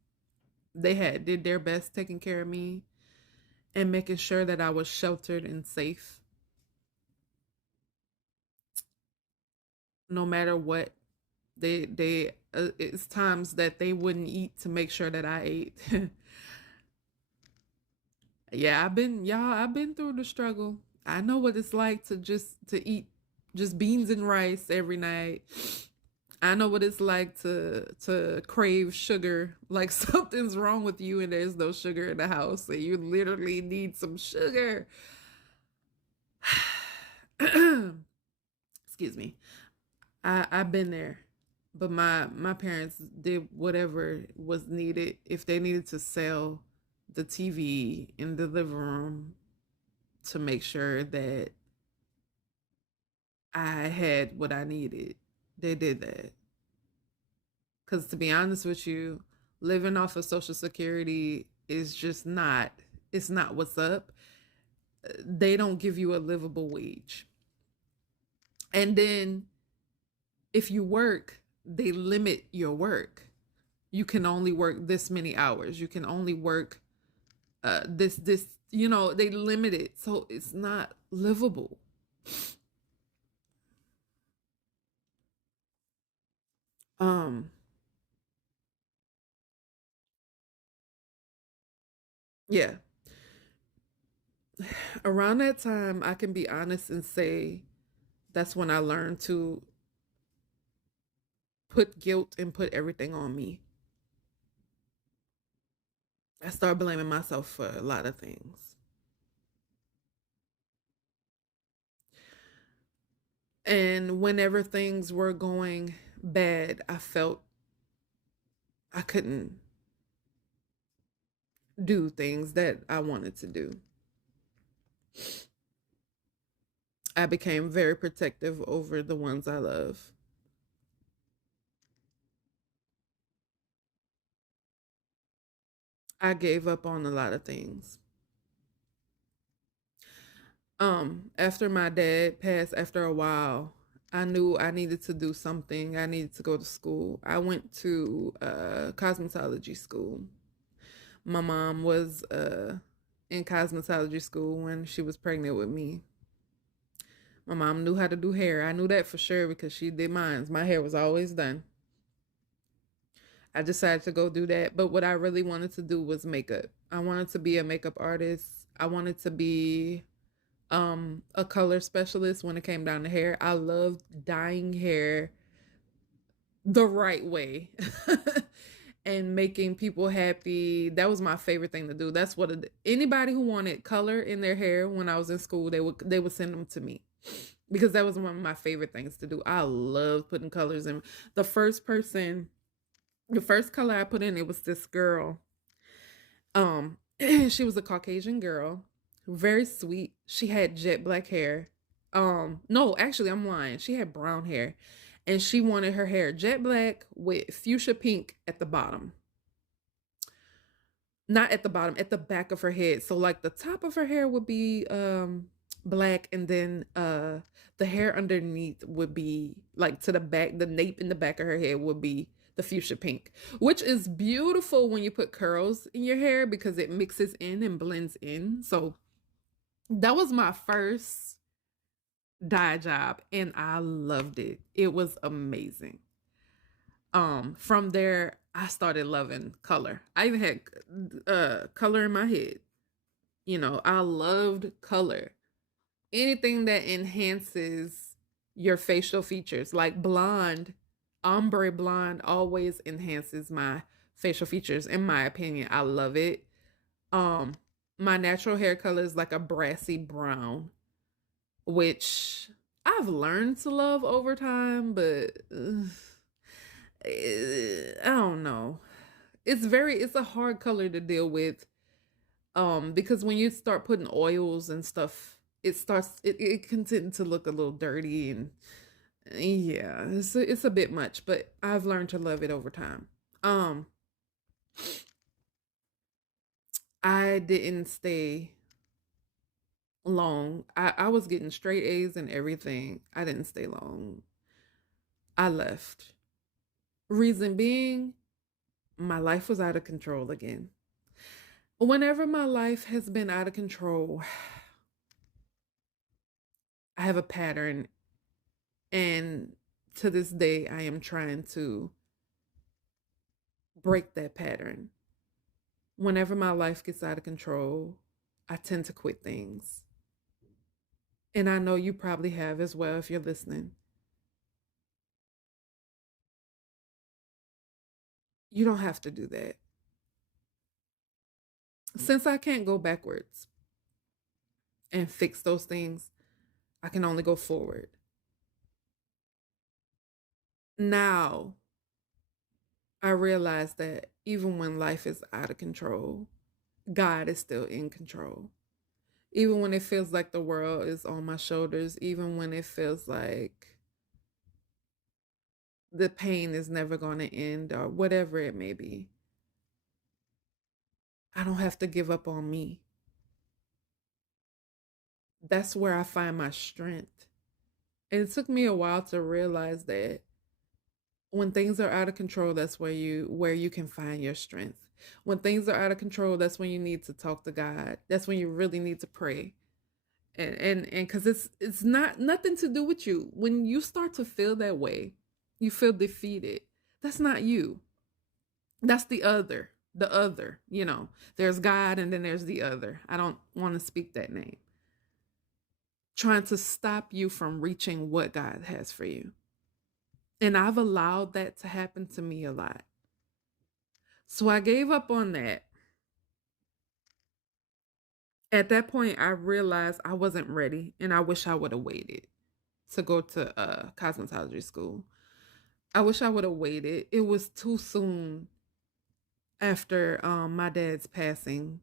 They had did their best taking care of me and making sure that I was sheltered and safe no matter what. They it's times that they wouldn't eat to make sure that I ate. Yeah, I've been through the struggle. I know what it's like to just to eat just beans and rice every night. I know what it's like to crave sugar, like something's wrong with you and there's no sugar in the house and you literally need some sugar. Excuse me. I've been there. But my parents did whatever was needed. If they needed to sell the TV in the living room to make sure that I had what I needed, they did that. Because to be honest with you, living off of Social Security is just not, it's not what's up. They don't give you a livable wage. And then if you work, they limit your work. You can only work this many hours. You can only work this, they limit it. So it's not livable. Um, yeah. Around that time, I can be honest and say that's when I learned to put guilt and put everything on me. I started blaming myself for a lot of things. And whenever things were going bad, I felt I couldn't do things that I wanted to do. I became very protective over the ones I love. I gave up on a lot of things. After my dad passed, after a while, I knew I needed to do something. I needed to go to school. I went to cosmetology school. My mom was in cosmetology school when she was pregnant with me. My mom knew how to do hair. I knew that for sure because she did mine. My hair was always done. I decided to go do that. But what I really wanted to do was makeup. I wanted to be a makeup artist. I wanted to be a color specialist when it came down to hair. I loved dyeing hair the right way and making people happy. That was my favorite thing to do. That's what anybody who wanted color in their hair when I was in school, they would send them to me because that was one of my favorite things to do. I love putting colors in. The first person, the first color I put in, it was this girl. She was a Caucasian girl, very sweet. She had jet black hair. No, actually I'm lying. She had brown hair and she wanted her hair jet black with fuchsia pink at the bottom. Not at the bottom, at the back of her head. So like the top of her hair would be black, and then the hair underneath would be like to the back, the nape in the back of her head would be the fuchsia pink, which is beautiful when you put curls in your hair because it mixes in and blends in. So that was my first dye job and I loved it. It was amazing. From there I started loving color. I even had color in my head. You know, I loved color. Anything that enhances your facial features, like blonde, ombre blonde always enhances my facial features in my opinion. I love it. Um my natural hair color is like a brassy brown, which I've learned to love over time, but I don't know. It's a hard color to deal with because when you start putting oils and stuff, it can tend to look a little dirty and yeah, it's a bit much, but I've learned to love it over time. Um I didn't stay long. I was getting straight A's and everything. I didn't stay long. I left. Reason being, my life was out of control again. Whenever my life has been out of control, I have a pattern, and to this day, I am trying to break that pattern. Whenever my life gets out of control, I tend to quit things. And I know you probably have as well if you're listening. You don't have to do that. Since I can't go backwards and fix those things, I can only go forward. Now, I realize that even when life is out of control, God is still in control. Even when it feels like the world is on my shoulders, even when it feels like the pain is never going to end or whatever it may be, I don't have to give up on me. That's where I find my strength. And it took me a while to realize that when things are out of control, that's where you can find your strength. When things are out of control, that's when you need to talk to God. That's when you really need to pray. And because it's not nothing to do with you. When you start to feel that way, you feel defeated. That's not you. That's the other, there's God and then there's the other. I don't want to speak that name. Trying to stop you from reaching what God has for you. And I've allowed that to happen to me a lot. So I gave up on that. At that point, I realized I wasn't ready and I wish I would have waited to go to cosmetology school. I wish I would have waited. It was too soon after my dad's passing,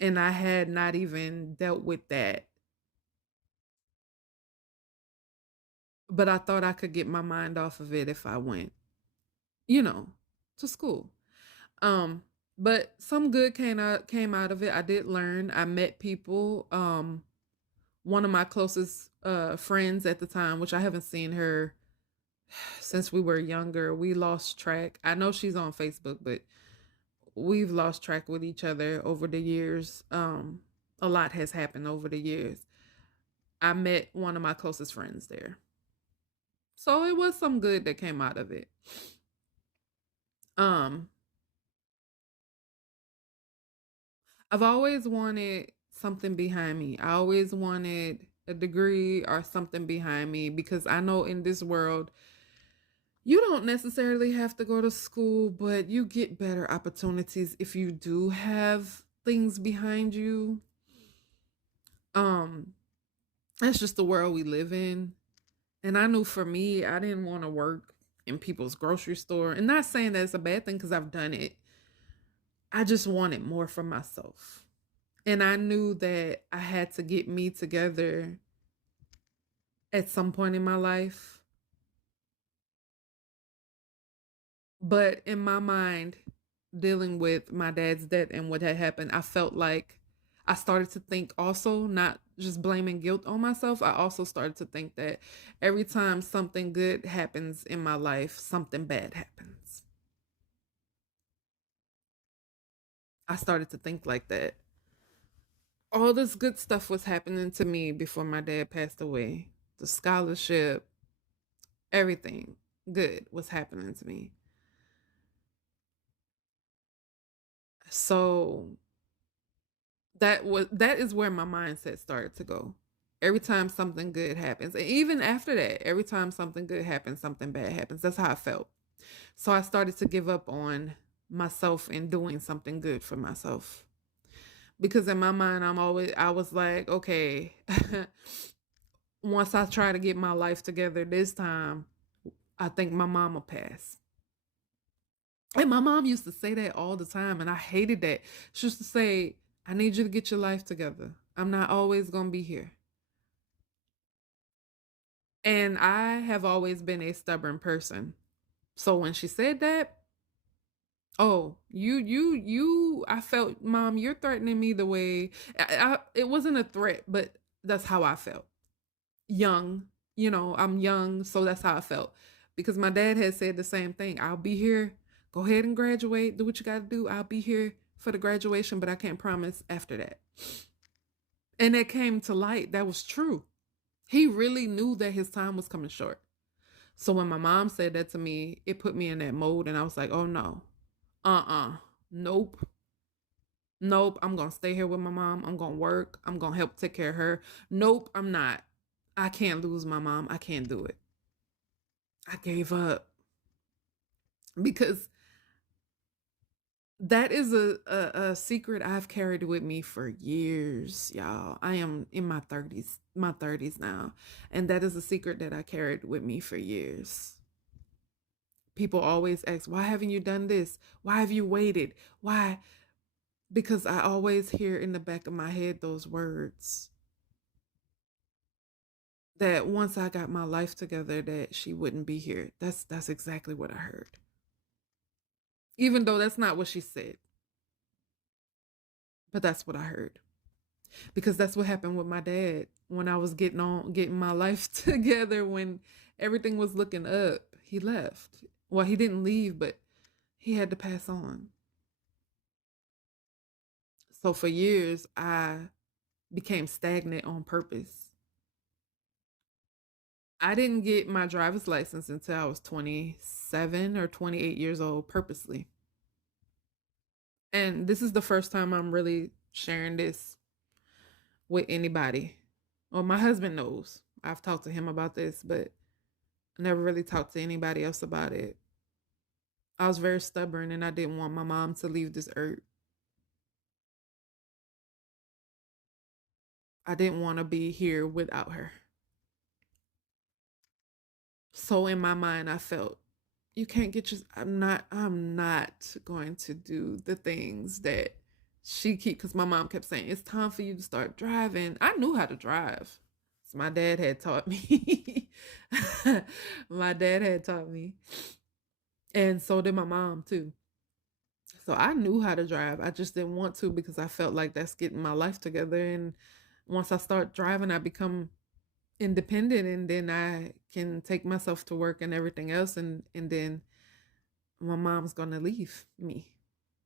and I had not even dealt with that. But I thought I could get my mind off of it if I went, you know, to school. Um, but some good came out of it. I did learn. I met people. One of my closest friends at the time, which I haven't seen her since we were younger. We lost track. I know she's on Facebook, but we've lost track with each other over the years. A lot has happened over the years. I met one of my closest friends there. So it was some good that came out of it. Um, I've always wanted something behind me. I always wanted a degree or something behind me because I know in this world, you don't necessarily have to go to school, but you get better opportunities if you do have things behind you. Um, that's just the world we live in. And I knew for me, I didn't want to work in people's grocery store. And not saying that it's a bad thing because I've done it. I just wanted more for myself. And I knew that I had to get me together at some point in my life. But in my mind, dealing with my dad's death and what had happened, I felt like I started to think also, not just blaming guilt on myself. I also started to think that every time something good happens in my life, something bad happens. I started to think like that. All this good stuff was happening to me before my dad passed away. The scholarship, everything good was happening to me. So that is where my mindset started to go. Every time something good happens, and even after that, every time something good happens, something bad happens. That's how I felt. So I started to give up on myself and doing something good for myself. Because in my mind, I was like, okay, once I try to get my life together this time, I think my mom will pass. And my mom used to say that all the time, and I hated that. She used to say, I need you to get your life together. I'm not always going to be here. And I have always been a stubborn person. So when she said that, oh, I felt, Mom, you're threatening me the way, it wasn't a threat, but that's how I felt. Young, I'm young, so that's how I felt. Because my dad had said the same thing. I'll be here. Go ahead and graduate. Do what you got to do. I'll be here for the graduation, but I can't promise after that. And it came to light. That was true. He really knew that his time was coming short. So when my mom said that to me, it put me in that mode, and I was like, oh no, nope, nope. I'm going to stay here with my mom. I'm going to work. I'm going to help take care of her. Nope, I'm not. I can't lose my mom. I can't do it. I gave up because that is a secret I've carried with me for years, y'all. I am in my 30s now. And that is a secret that I carried with me for years. People always ask, why haven't you done this? Why have you waited? Why? Because I always hear in the back of my head those words that once I got my life together, that she wouldn't be here. That's exactly what I heard. Even though that's not what she said, but that's what I heard. Because that's what happened with my dad when I was getting my life together, when everything was looking up. He left. Well, he didn't leave, but he had to pass on. So for years I became stagnant on purpose. I didn't get my driver's license until I was 27 or 28 years old purposely. And this is the first time I'm really sharing this with anybody. Well, my husband knows. I've talked to him about this, but I never really talked to anybody else about it. I was very stubborn and I didn't want my mom to leave this earth. I didn't want to be here without her. So in my mind, I felt you can't get your. I'm not going to do the things that she keep. Because my mom kept saying it's time for you to start driving. I knew how to drive. So my dad had taught me. My dad had taught me, and so did my mom too. So I knew how to drive. I just didn't want to because I felt like that's getting my life together. And once I start driving, I become independent, and then I can take myself to work and everything else, and then my mom's gonna leave me.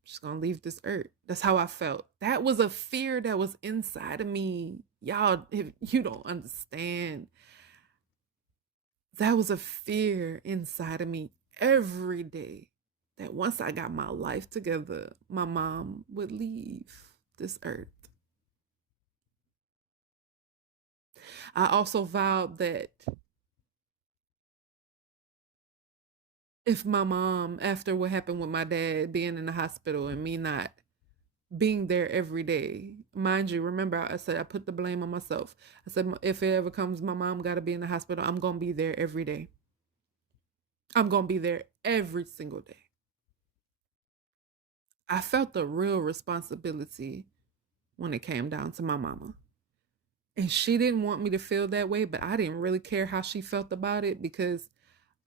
She's gonna leave this earth. That's how I felt. That was a fear that was inside of me. Y'all, if you don't understand, that was a fear inside of me every day, that once I got my life together, my mom would leave this earth. I also vowed that if my mom, after what happened with my dad being in the hospital and me not being there every day, mind you, remember I said I put the blame on myself. I said, if it ever comes, my mom got to be in the hospital, I'm going to be there every day. I'm going to be there every single day. I felt the real responsibility when it came down to my mama. And she didn't want me to feel that way, but I didn't really care how she felt about it because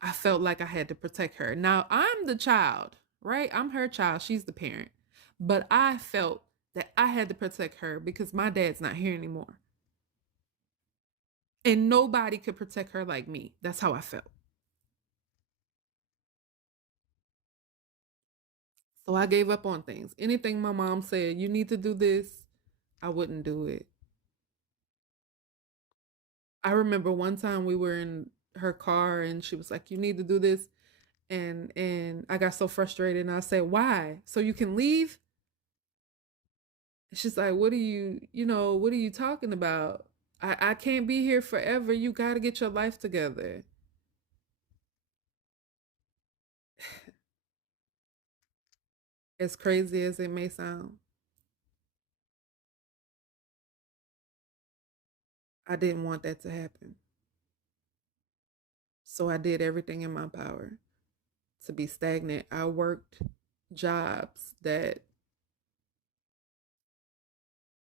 I felt like I had to protect her. Now, I'm the child, right? I'm her child. She's the parent. But I felt that I had to protect her because my dad's not here anymore. And nobody could protect her like me. That's how I felt. So I gave up on things. Anything my mom said, you need to do this, I wouldn't do it. I remember one time we were in her car and she was like, you need to do this. And I got so frustrated and I said, why? So you can leave? She's like, what are what are you talking about? I can't be here forever. You got to get your life together. As crazy as it may sound, I didn't want that to happen. So I did everything in my power to be stagnant. I worked jobs that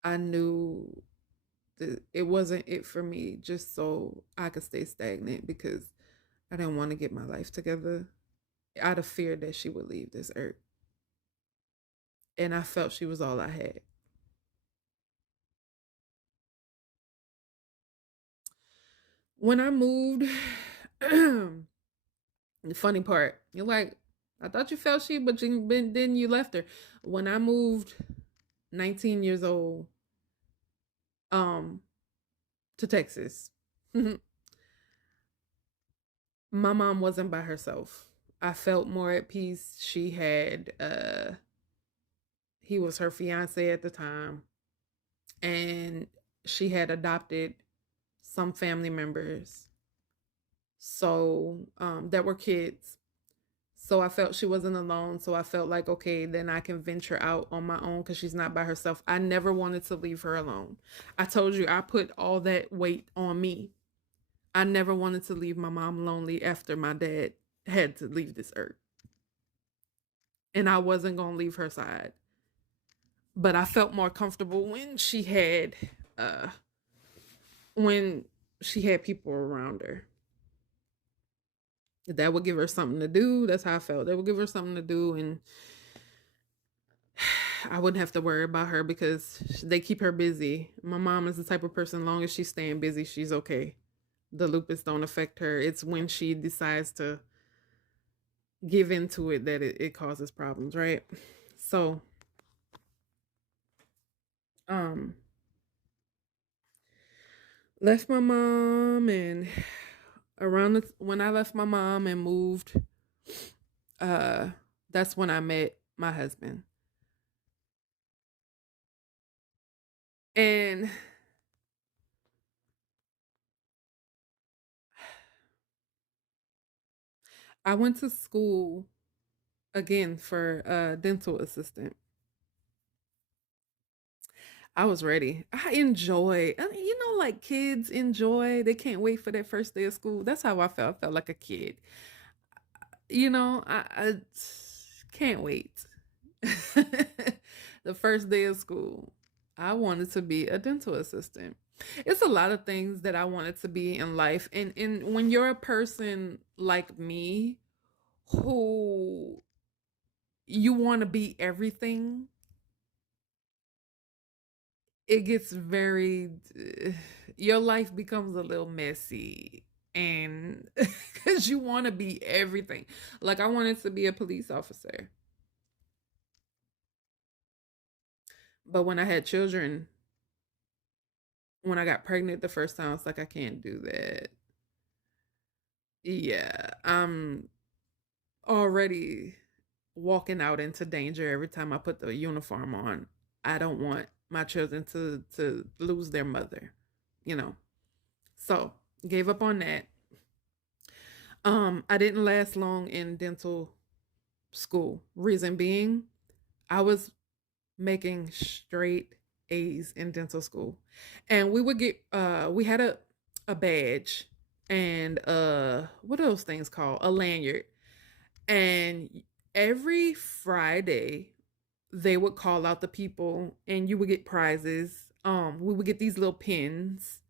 I knew that it wasn't it for me just so I could stay stagnant because I didn't want to get my life together out of fear that she would leave this earth. And I felt she was all I had. When I moved, the funny part, you're like, I thought you felt she, but then you left her. When I moved, 19 years old, um, to Texas, my mom wasn't by herself. I felt more at peace. She had, he was her fiance at the time, and she had adopted some family members. So, that were kids. So I felt she wasn't alone. So I felt like, okay, then I can venture out on my own because she's not by herself. I never wanted to leave her alone. I told you I put all that weight on me. I never wanted to leave my mom lonely after my dad had to leave this earth. And I wasn't going to leave her side. But I felt more comfortable uh when she had people around her. That would give her something to do. That's how I felt. That would give her something to do, and I wouldn't have to worry about her because they keep her busy. My mom is the type of person, as long as she's staying busy, she's okay. The lupus don't affect her. It's when she decides to give into it that it causes problems, right? So, um, left my mom and when I left my mom and moved, uh, that's when I met my husband. And I went to school again for a dental assistant. I was ready. I enjoy, like kids enjoy. They can't wait for their first day of school. That's how I felt. I felt like a kid. I can't wait. The first day of school, I wanted to be a dental assistant. It's a lot of things that I wanted to be in life. And when you're a person like me who you want to be everything, it gets very your life becomes a little messy and because you want to be everything. Like I wanted to be a police officer, but when I had children, when I got pregnant the first time, it's like I can't do that. Yeah, I'm already walking out into danger every time I put the uniform on. I don't want my children to lose their mother, you know. So gave up on that. I didn't last long in dental school. Reason being, I was making straight A's in dental school. And we had a badge and what are those things called? A lanyard. And every Friday they would call out the people and you would get prizes. We would get these little pins.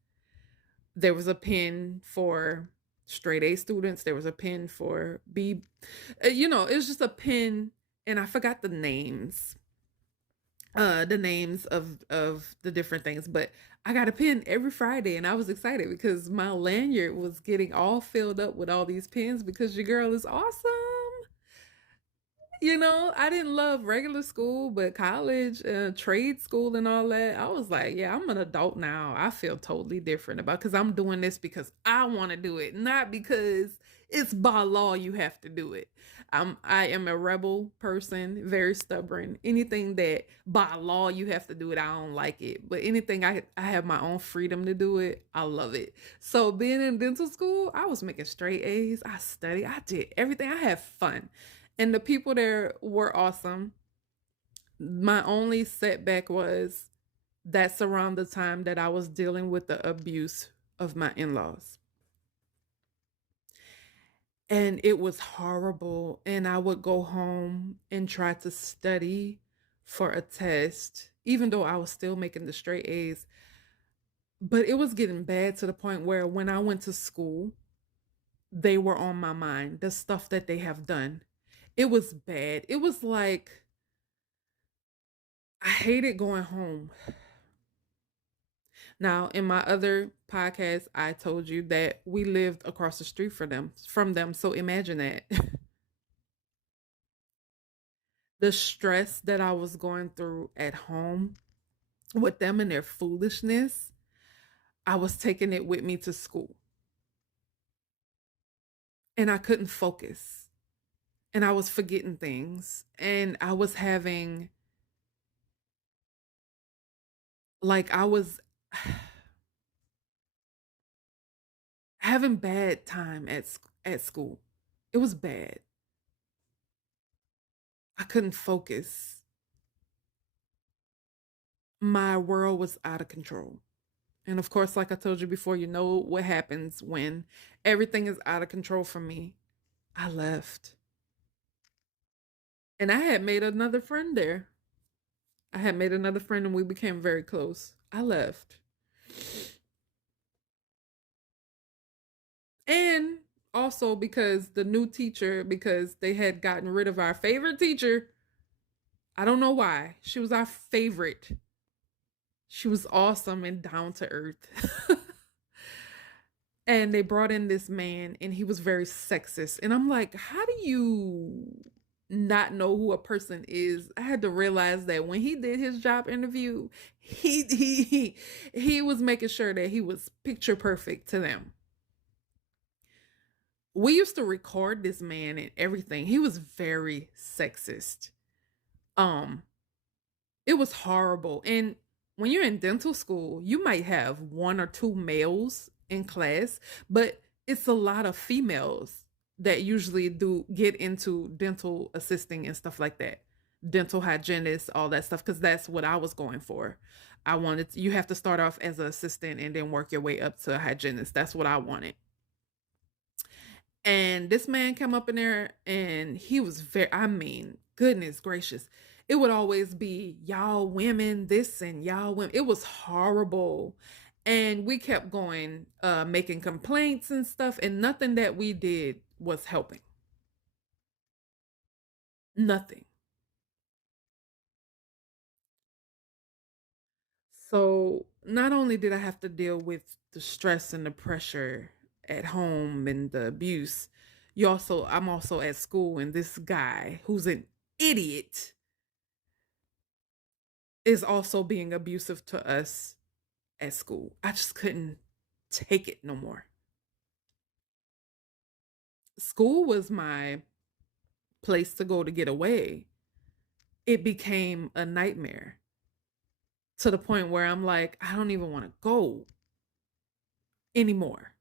There was a pin for straight A students. There was a pin for B. It was just a pin, and I forgot the names of the different things, but I got a pin every Friday, and I was excited because my lanyard was getting all filled up with all these pins because your girl is awesome. I didn't love regular school, but college, trade school, and all that, I was like, yeah, I'm an adult now. I feel totally different about because I'm doing this because I want to do it, not because it's by law you have to do it. I am a rebel person, very stubborn. Anything that by law you have to do it, I don't like it. But anything I have my own freedom to do it, I love it. So being in dental school, I was making straight A's. I studied, I did everything. I had fun. And the people there were awesome. My only setback was that's around the time that I was dealing with the abuse of my in laws. And it was horrible. And I would go home and try to study for a test, even though I was still making the straight A's. But it was getting bad to the point where when I went to school, they were on my mind, the stuff that they have done. It was bad. It was like I hated going home. Now, in my other podcast, I told you that we lived across the street from them. So imagine that. The stress that I was going through at home with them and their foolishness, I was taking it with me to school. And I couldn't focus. And I was forgetting things. And I was I was having bad time at school. It was bad. I couldn't focus. My world was out of control. And of course, like I told you before, you know what happens when everything is out of control for me. I left. And I had made another friend there. I had made another friend and we became very close. I left. And also because the new teacher, because they had gotten rid of our favorite teacher, I don't know why. She was our favorite. She was awesome and down to earth. And they brought in this man and he was very sexist. And I'm like, how do you not know who a person is? I had to realize that when he did his job interview, he was making sure that he was picture perfect to them. We used to record this man and everything. He was very sexist. Um, it was horrible. And when you're in dental school, you might have one or two males in class, but it's a lot of females that usually do get into dental assisting and stuff like that. Dental hygienists, all that stuff, because that's what I was going for. You have to start off as an assistant and then work your way up to a hygienist. That's what I wanted. And this man came up in there and he was I mean, goodness gracious. It would always be y'all women, this and y'all women. It was horrible. And we kept going, making complaints and stuff, and nothing that we did was helping. Nothing. So not only did I have to deal with the stress and the pressure at home and the abuse, I'm also at school, and this guy who's an idiot is also being abusive to us at school. I just couldn't take it no more. School was my place to go to get away. It became a nightmare to the point where I'm like, I don't even want to go anymore.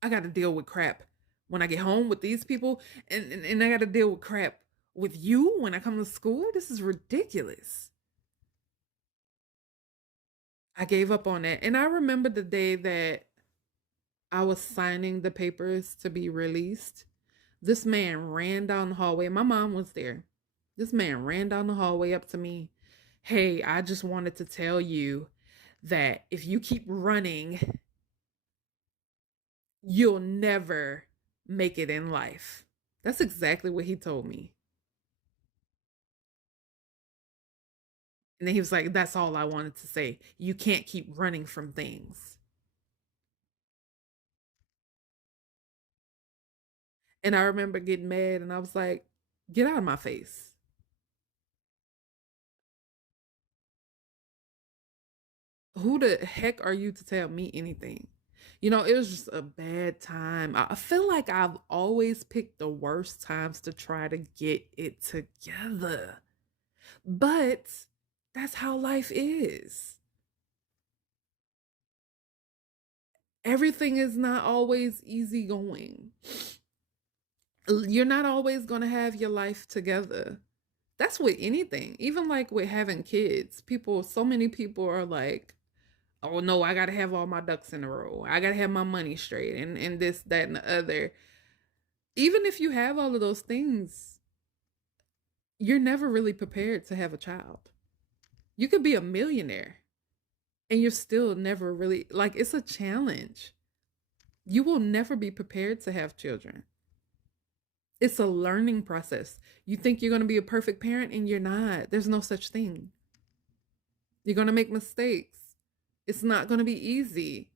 I got to deal with crap when I get home with these people, and I got to deal with crap with you when I come to school. This is ridiculous. I gave up on that. And I remember the day that I was signing the papers to be released. This man ran down the hallway. My mom was there. This man ran down the hallway up to me. Hey, I just wanted to tell you that if you keep running, you'll never make it in life. That's exactly what he told me. And then he was like, that's all I wanted to say. You can't keep running from things. And I remember getting mad and I was like, get out of my face. Who the heck are you to tell me anything? You know, it was just a bad time. I feel like I've always picked the worst times to try to get it together. But that's how life is. Everything is not always easy going. You're not always going to have your life together. That's with anything. Even like with having kids. So many people are like, oh no, I gotta have all my ducks in a row. I gotta have my money straight and this, that, and the other. Even if you have all of those things, you're never really prepared to have a child. You could be a millionaire and you're still never really like it's a challenge. You will never be prepared to have children. It's a learning process. You think you're going to be a perfect parent and you're not. There's no such thing. You're going to make mistakes. It's not going to be easy.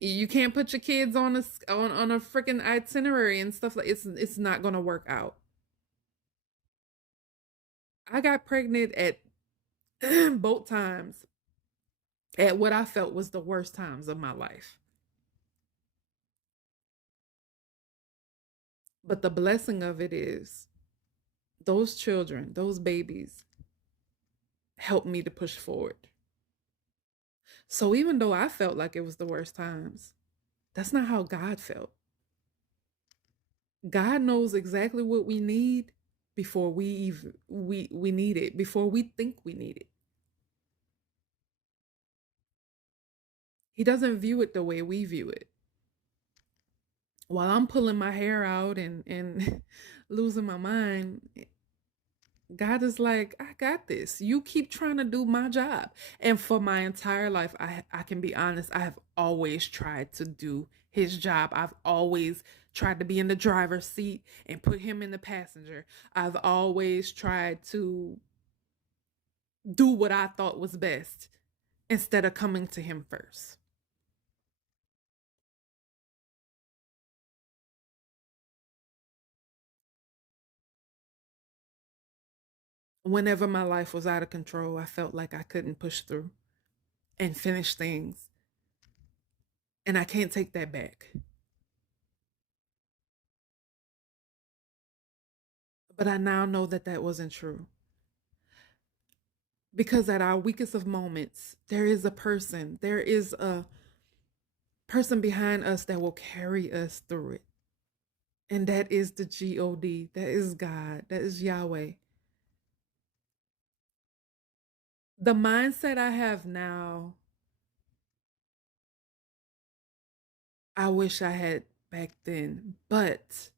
You can't put your kids on a freaking itinerary and stuff like it's not going to work out. I got pregnant at both times at what I felt was the worst times of my life. But the blessing of it is those children, those babies helped me to push forward. So even though I felt like it was the worst times, that's not how God felt. God knows exactly what we need before we need it, before we think we need it. He doesn't view it the way we view it. While I'm pulling my hair out and losing my mind, God is like, I got this. You keep trying to do my job. And for my entire life, I can be honest, I have always tried to do his job. I've always tried to be in the driver's seat and put him in the passenger. I've always tried to do what I thought was best instead of coming to him first. Whenever my life was out of control, I felt like I couldn't push through and finish things. And I can't take that back. But I now know that that wasn't true. Because at our weakest of moments, there is a person behind us that will carry us through it. And that is the God, that is God, that is Yahweh. The mindset I have now, I wish I had back then. But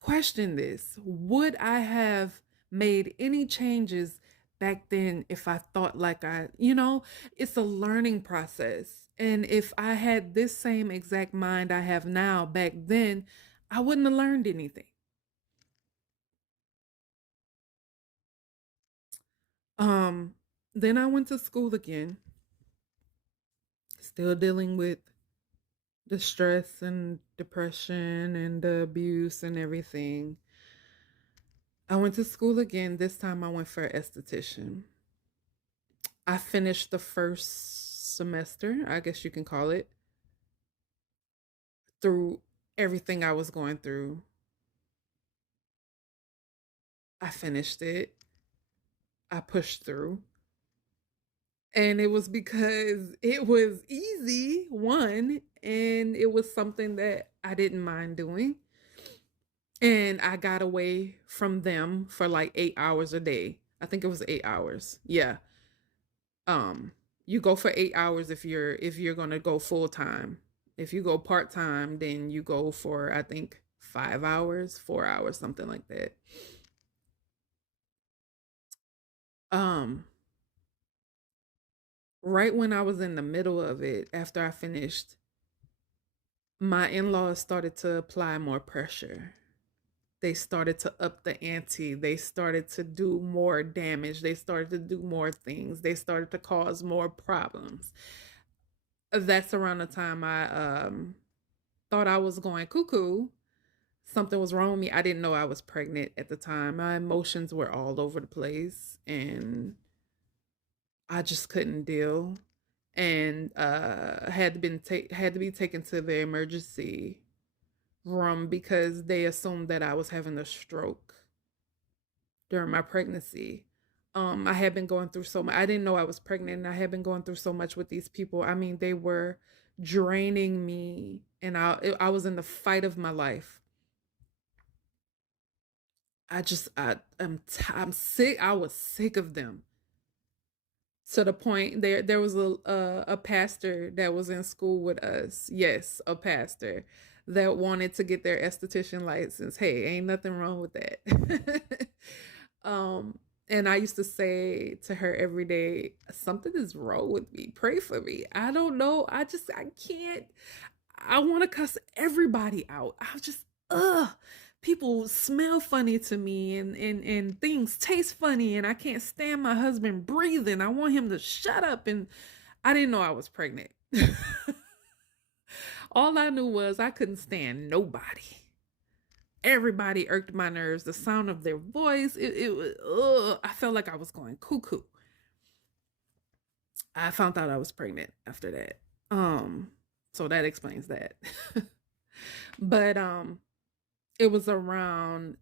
question this, would I have made any changes back then if I thought like it's a learning process. And if I had this same exact mind I have now back then, I wouldn't have learned anything. Um, then I went to school again, still dealing with the stress and depression and the abuse and everything. I went to school again. This time I went for an esthetician. I finished the first semester, I guess you can call it, through everything I was going through. I finished it. I pushed through. And it was because it was easy, one, and it was something that I didn't mind doing. And I got away from them for like 8 hours a day. I think it was 8 hours. Yeah. Um, you go for 8 hours if you're gonna go full time. If you go part time, then you go for I think 5 hours, 4 hours, something like that. Um, Right when I was in the middle of it, after I finished, my in-laws started to apply more pressure. They started to up the ante. They started to do more damage. They started to do more things. They started to cause more problems. That's around the time I thought I was going cuckoo. Something was wrong with me. I didn't know I was pregnant at the time. My emotions were all over the place and I just couldn't deal and had to be taken to the emergency room because they assumed that I was having a stroke during my pregnancy. I had been going through so much. I didn't know I was pregnant, and I had been going through so much with these people. I mean, they were draining me, and I was in the fight of my life. I'm sick. I was sick of them to the point there was a pastor that was in school with us. Yes, a pastor that wanted to get their esthetician license. Hey, ain't nothing wrong with that. And I used to say to her every day, something is wrong with me. Pray for me. I don't know. I can't. I want to cuss everybody out. I was just, ugh. People smell funny to me and things taste funny and I can't stand my husband breathing. I want him to shut up. And I didn't know I was pregnant. All I knew was I couldn't stand nobody. Everybody irked my nerves. The sound of their voice, it was, ugh. I felt like I was going cuckoo. I found out I was pregnant after that. So that explains that. But it was around,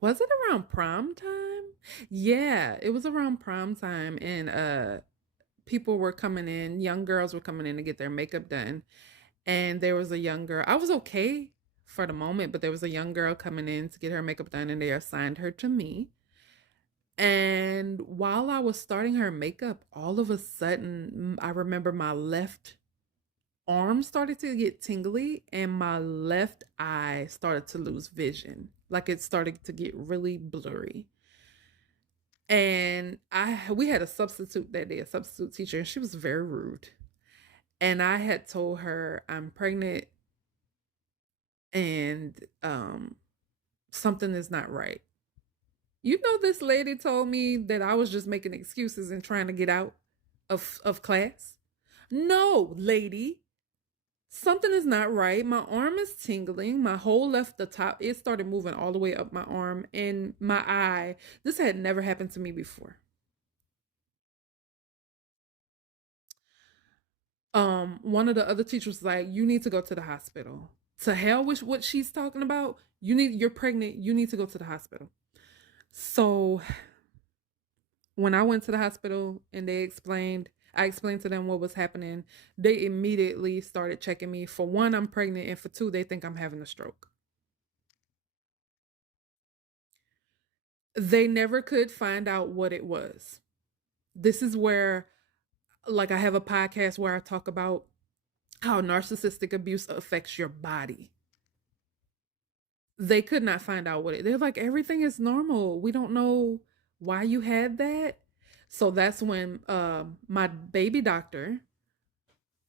was it around prom time? Yeah, it was around prom time and people were coming in, young girls were coming in to get their makeup done. And there was a young girl. I was okay for the moment, but there was a young girl coming in to get her makeup done and they assigned her to me. And while I was starting her makeup, all of a sudden, I remember my left arm started to get tingly and my left eye started to lose vision. Like it started to get really blurry. And we had a substitute that day, a substitute teacher, and she was very rude. And I had told her I'm pregnant and something is not right. You know, this lady told me that I was just making excuses and trying to get out of class. No, lady, something is not right. My arm is tingling. My whole left, the top, it started moving all the way up my arm and my eye. This had never happened to me before. One of the other teachers was like, you need to go to the hospital. To hell with what she's talking about. You're pregnant. You need to go to the hospital. So when I went to the hospital and I explained to them what was happening, they immediately started checking me. For one, I'm pregnant, and for two, they think I'm having a stroke. They never could find out what it was. This is where, like, I have a podcast where I talk about how narcissistic abuse affects your body. They could not find out what it. They're like, everything is normal. We don't know why you had that. So that's when my baby doctor,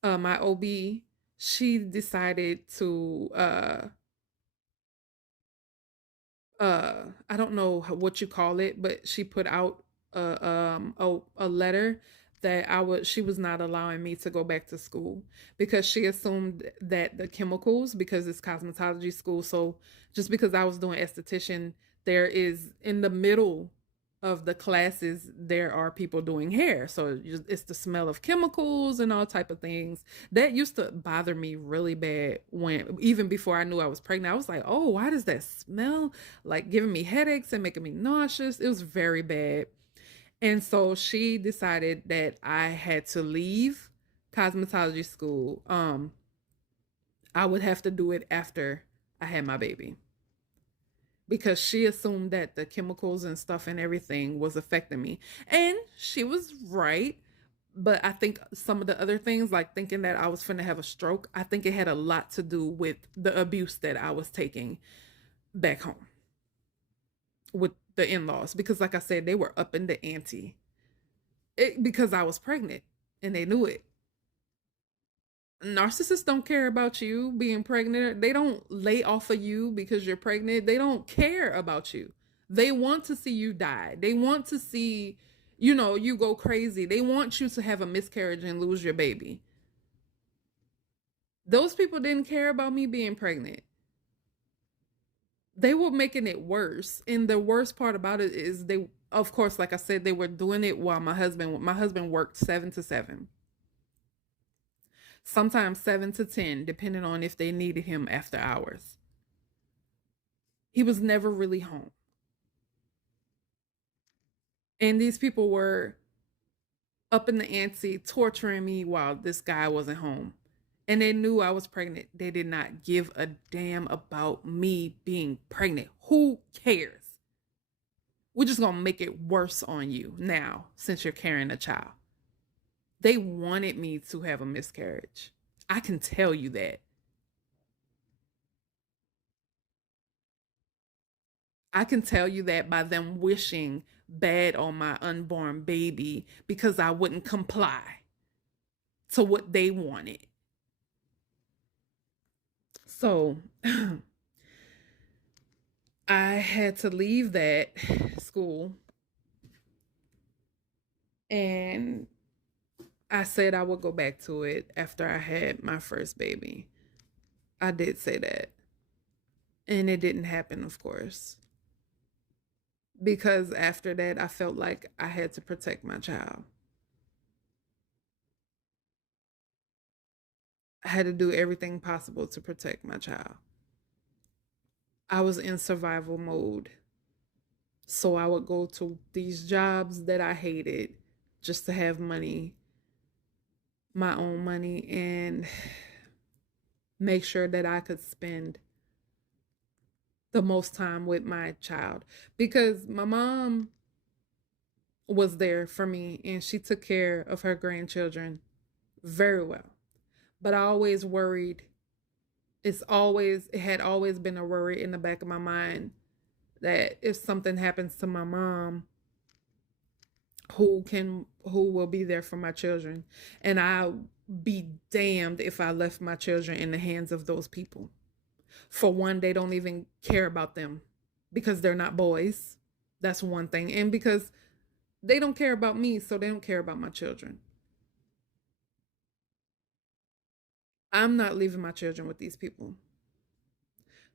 my OB, she decided to I don't know what you call it, but she put out a letter that she was not allowing me to go back to school because she assumed that the chemicals, because it's cosmetology school, so just because I was doing esthetician, there is in the middle of the classes there are people doing hair, so it's the smell of chemicals and all type of things that used to bother me really bad. When even before I knew I was pregnant, I was like, oh, why does that smell, like giving me headaches and making me nauseous? It was very bad. And so she decided that I had to leave cosmetology school. I would have to do it after I had my baby because she assumed that the chemicals and stuff and everything was affecting me. And she was right. But I think some of the other things, like thinking that I was finna have a stroke, I think it had a lot to do with the abuse that I was taking back home with the in laws. Because, like I said, they were up in the ante because I was pregnant. and they knew it. Narcissists don't care about you being pregnant. They don't lay off of you because you're pregnant. They don't care about you. They want to see you die. They want to see, you go crazy. They want you to have a miscarriage and lose your baby. Those people didn't care about me being pregnant. They were making it worse. And the worst part about it is they, of course, like I said, they were doing it while my husband worked 7 to 7, sometimes 7 to 10, depending on if they needed him after hours. He was never really home. And these people were up in the ante torturing me while this guy wasn't home. And they knew I was pregnant. They did not give a damn about me being pregnant. Who cares? We're just going to make it worse on you now since you're carrying a child. They wanted me to have a miscarriage. I can tell you that. I can tell you that by them wishing bad on my unborn baby because I wouldn't comply to what they wanted. So I had to leave that school, and I said I would go back to it after I had my first baby. I did say that. And it didn't happen, of course, because after that, I felt like I had to protect my child. I had to do everything possible to protect my child. I was in survival mode. So I would go to these jobs that I hated just to have money, my own money, and make sure that I could spend the most time with my child, because my mom was there for me and she took care of her grandchildren very well. But I always worried. It had always been a worry in the back of my mind that if something happens to my mom, who will be there for my children? And I'll be damned if I left my children in the hands of those people. For one, they don't even care about them because they're not boys. That's one thing. And because they don't care about me, so they don't care about my children. I'm not leaving my children with these people.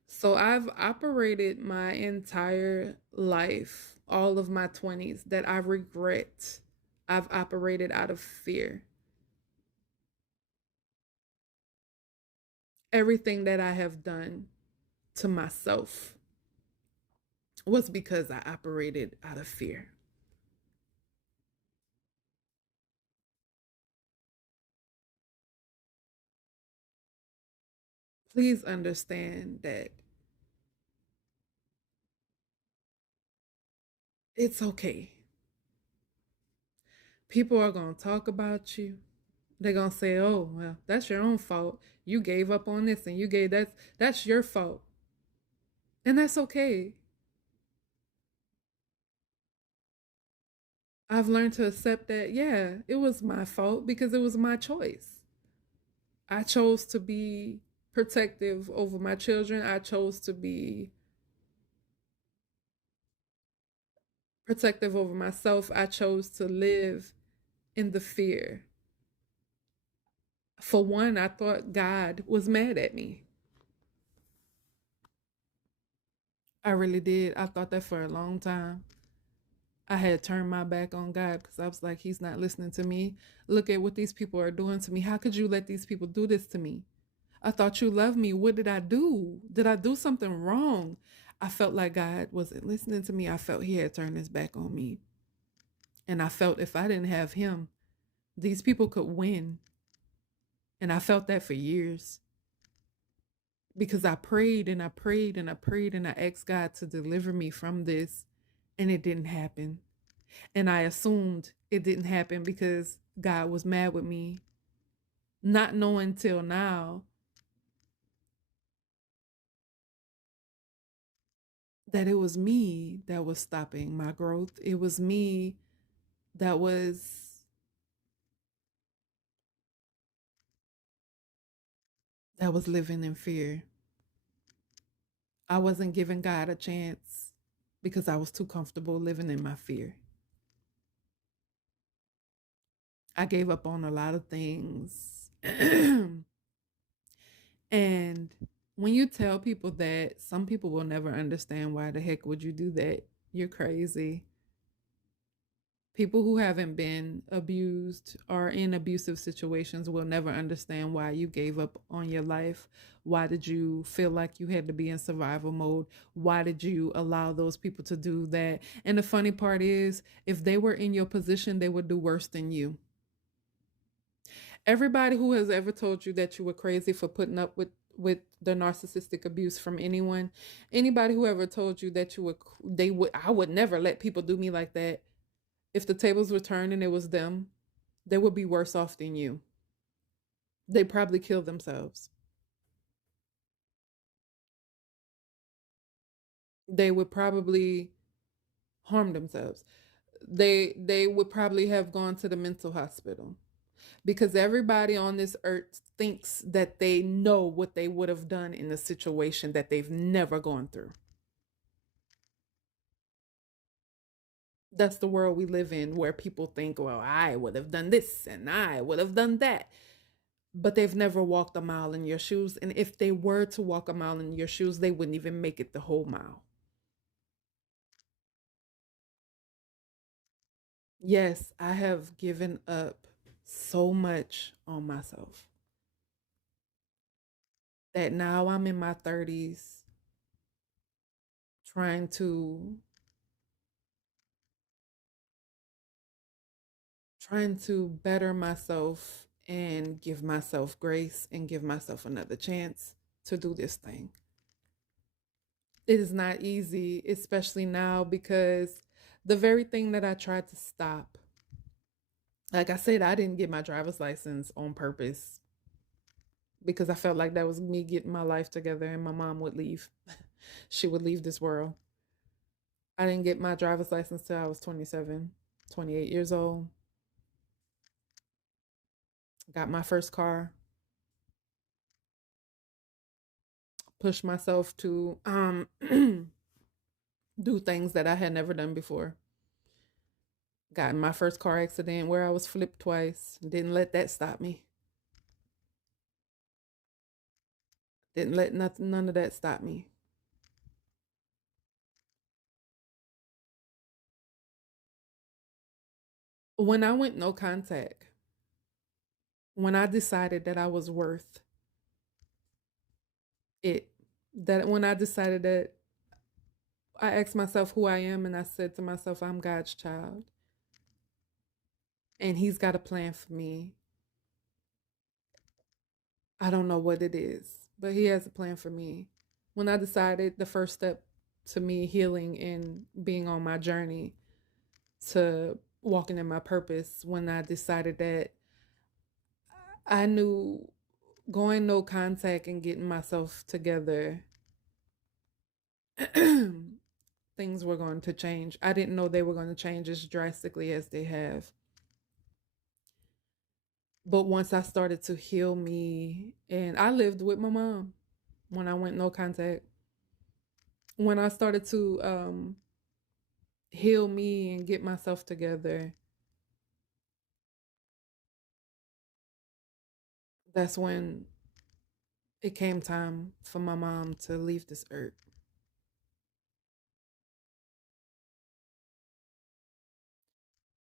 So I've operated my entire life, all of my 20s, that I regret. I've operated out of fear. Everything that I have done to myself was because I operated out of fear. Please understand that it's okay. People are going to talk about you. They're going to say, "Oh, well, that's your own fault. You gave up on this and you gave that's your fault." And that's okay. I've learned to accept that, yeah, it was my fault because it was my choice. I chose to be protective over my children. I chose to be protective over myself. I chose to live in the fear. For one, I thought God was mad at me. I really did. I thought that for a long time. I had turned my back on God because I was like, He's not listening to me. Look at what these people are doing to me. How could you let these people do this to me? I thought you loved me. What did I do? Did I do something wrong? I felt like God wasn't listening to me. I felt He had turned His back on me. And I felt if I didn't have Him, these people could win. And I felt that for years because I prayed and I prayed and I prayed and I asked God to deliver me from this, and it didn't happen. And I assumed it didn't happen because God was mad with me, not knowing till now that it was me that was stopping my growth. It was me that was that was living in fear. I wasn't giving God a chance because I was too comfortable living in my fear. I gave up on a lot of things. And when you tell people that, some people will never understand why the heck would you do that? You're crazy. People who haven't been abused or in abusive situations will never understand why you gave up on your life. Why did you feel like you had to be in survival mode? Why did you allow those people to do that? And the funny part is, if they were in your position, they would do worse than you. Everybody who has ever told you that you were crazy for putting up with the narcissistic abuse from anyone, anybody who ever told you that you would, they would, I would never let people do me like that. If the tables were turned and it was them, they would be worse off than you. They probably kill themselves. They would probably harm themselves. They would probably have gone to the mental hospital, because everybody on this earth thinks that they know what they would have done in a situation that they've never gone through. That's the world we live in, where people think, well, I would have done this and I would have done that. But they've never walked a mile in your shoes. And if they were to walk a mile in your shoes, they wouldn't even make it the whole mile. Yes, I have given up so much on myself that now I'm in my 30s trying to better myself and give myself grace and give myself another chance to do this thing. It is not easy, especially now, because the very thing that I tried to stop, like I said, I didn't get my driver's license on purpose because I felt like that was me getting my life together and my mom would leave. She would leave this world. I didn't get my driver's license till I was 27, 28 years old. Got my first car, pushed myself to do things that I had never done before. Got in my first car accident where I was flipped twice. Didn't let that stop me. Didn't let nothing, none of that stop me. When I went no contact, when I decided that I was worth it, that when I decided that, I asked myself who I am and I said to myself, I'm God's child and He's got a plan for me. I don't know what it is, but He has a plan for me. When I decided, the first step to me healing and being on my journey to walking in my purpose, when I decided that I knew going no contact and getting myself together, things were going to change. I didn't know they were going to change as drastically as they have. But once I started to heal me, and I lived with my mom when I went no contact, when I started to heal me and get myself together, that's when it came time for my mom to leave this earth.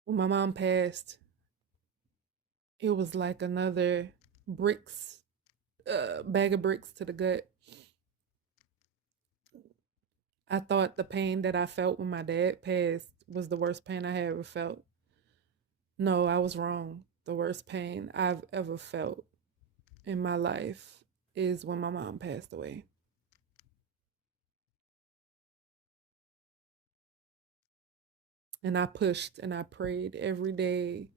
When my mom passed, it was like another bricks, bag of bricks to the gut. I thought the pain that I felt when my dad passed was the worst pain I had ever felt. No, I was wrong. The worst pain I've ever felt in my life is when my mom passed away. And I pushed and I prayed every day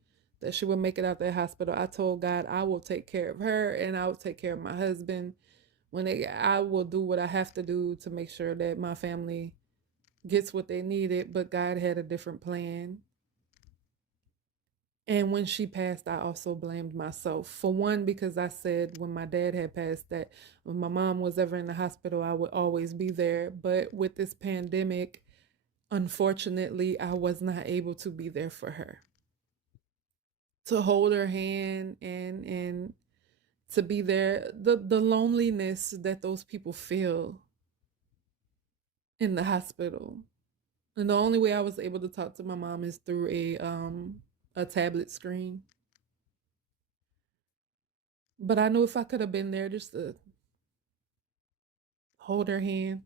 that she would make it out that hospital. I told God, I will take care of her and I will take care of my husband. I will do what I have to do to make sure that my family gets what they needed, but God had a different plan. And when she passed, I also blamed myself. For one, because I said when my dad had passed that when my mom was ever in the hospital, I would always be there. But with this pandemic, unfortunately, I was not able to be there for her. To hold her hand and to be there, the loneliness that those people feel in the hospital. And the only way I was able to talk to my mom is through a tablet screen. But I knew if I could have been there just to hold her hand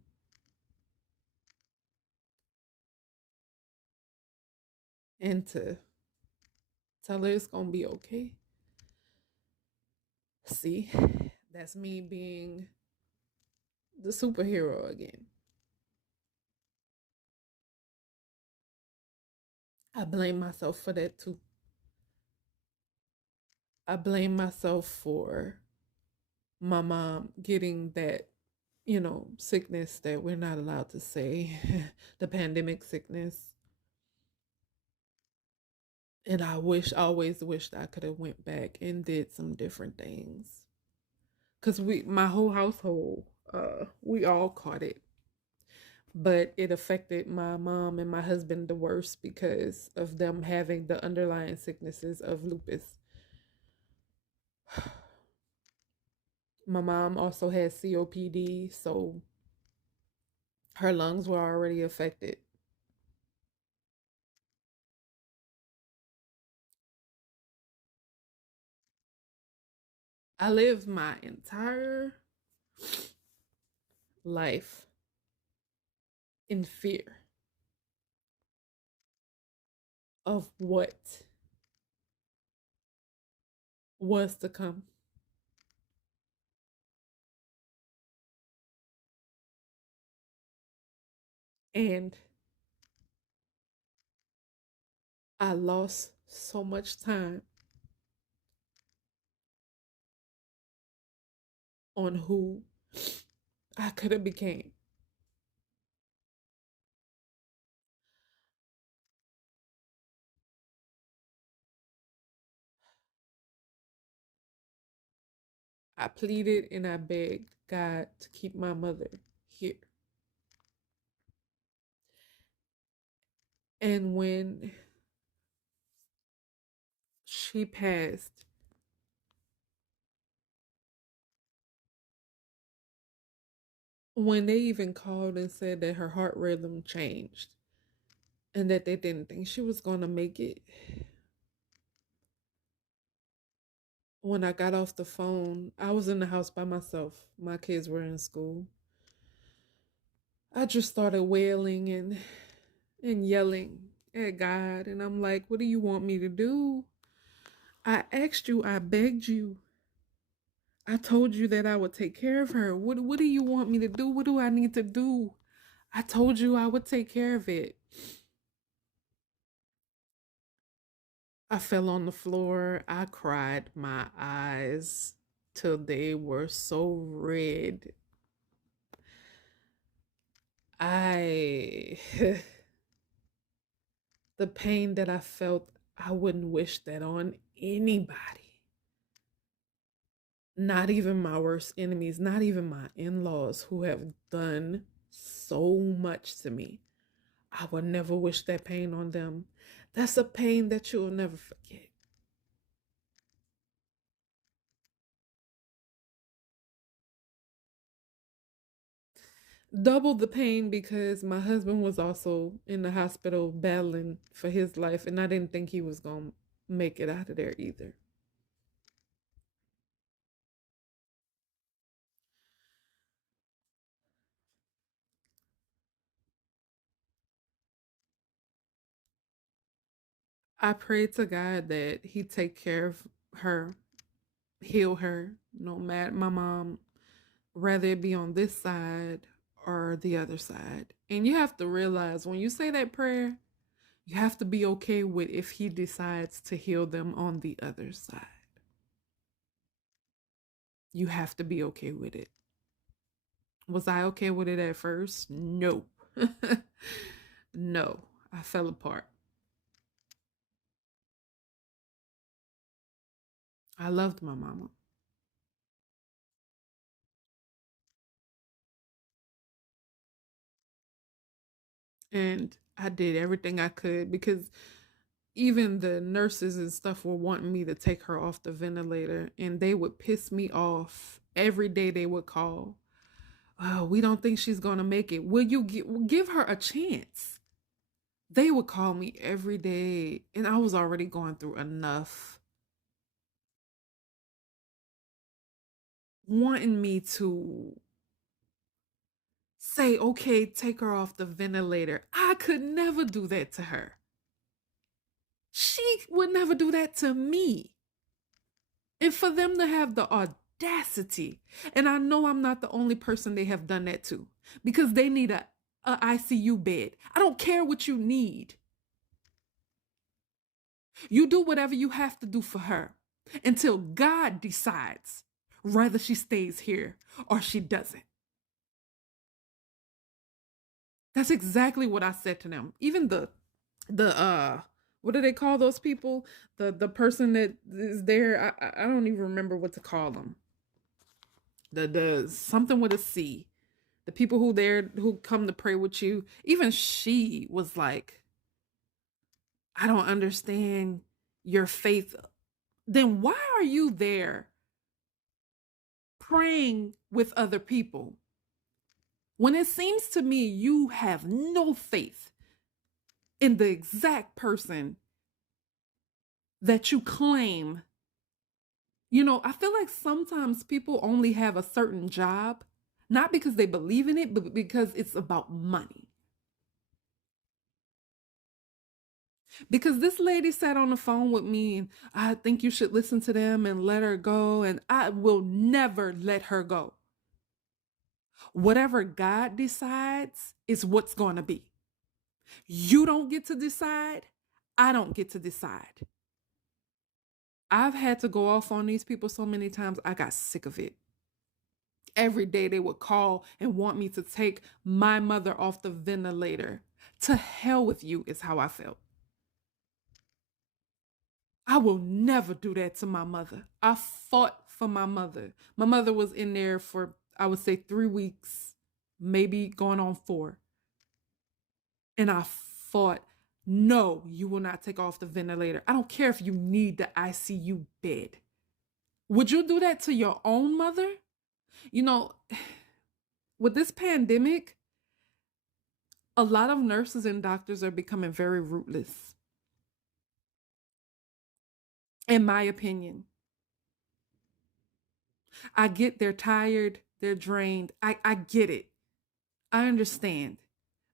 and to tell her it's gonna be okay. See, that's me being the superhero again. I blame myself for that too. I blame myself for my mom getting that, sickness that we're not allowed to say, the pandemic sickness. And always wished I could have went back and did some different things. Cause my whole household, we all caught it, but it affected my mom and my husband the worst because of them having the underlying sicknesses of lupus. My mom also had COPD, so her lungs were already affected. I lived my entire life in fear of what was to come. And I lost so much time on who I could have became. I pleaded and I begged God to keep my mother here. And when she passed, when they even called and said that her heart rhythm changed and that they didn't think she was going to make it, when I got off the phone, I was in the house by myself. My kids were in school. I just started wailing and yelling at God, and I'm like, "What do you want me to do? I asked you, I begged you. I told you that I would take care of her. What do you want me to do? What do I need to do? I told you I would take care of it." I fell on the floor. I cried my eyes till they were so red. I the pain that I felt, I wouldn't wish that on anybody. Not even my worst enemies, not even my in-laws who have done so much to me. I would never wish that pain on them. That's a pain that you'll never forget. Double the pain because my husband was also in the hospital battling for his life, and I didn't think he was going to make it out of there either. I prayed to God that he take care of her, heal her, no matter my mom, whether it be on this side or the other side. And you have to realize when you say that prayer, you have to be okay with if he decides to heal them on the other side. You have to be okay with it. Was I okay with it at first? No. No. I fell apart. I loved my mama. And I did everything I could because even the nurses and stuff were wanting me to take her off the ventilator, and they would piss me off every day. They would call, oh, we don't think she's going to make it. Will you give her a chance? They would call me every day, and I was already going through enough, wanting me to say, okay, take her off the ventilator. I could never do that to her. She would never do that to me. And for them to have the audacity, and I know I'm not the only person they have done that to, because they need a ICU bed. I don't care what you need. You do whatever you have to do for her until God decides whether she stays here or she doesn't. That's exactly what I said to them. Even the what do they call those people? The person that is there, I don't even remember what to call them. The something with a C. The people who come to pray with you. Even she was like, I don't understand your faith. Then why are you there praying with other people when it seems to me you have no faith in the exact person that you claim? You know, I feel like sometimes people only have a certain job, not because they believe in it, but because it's about money. Because this lady sat on the phone with me, and I think you should listen to them and let her go. And I will never let her go. Whatever God decides is what's going to be. You don't get to decide. I don't get to decide. I've had to go off on these people so many times, I got sick of it. Every day they would call and want me to take my mother off the ventilator. To hell with you is how I felt. I will never do that to my mother. I fought for my mother. My mother was in there for, I would say, 3 weeks, maybe going on 4. And I fought, no, you will not take off the ventilator. I don't care if you need the ICU bed. Would you do that to your own mother? You know, with this pandemic, a lot of nurses and doctors are becoming very ruthless, in my opinion. I get they're tired, they're drained. I get it. I understand.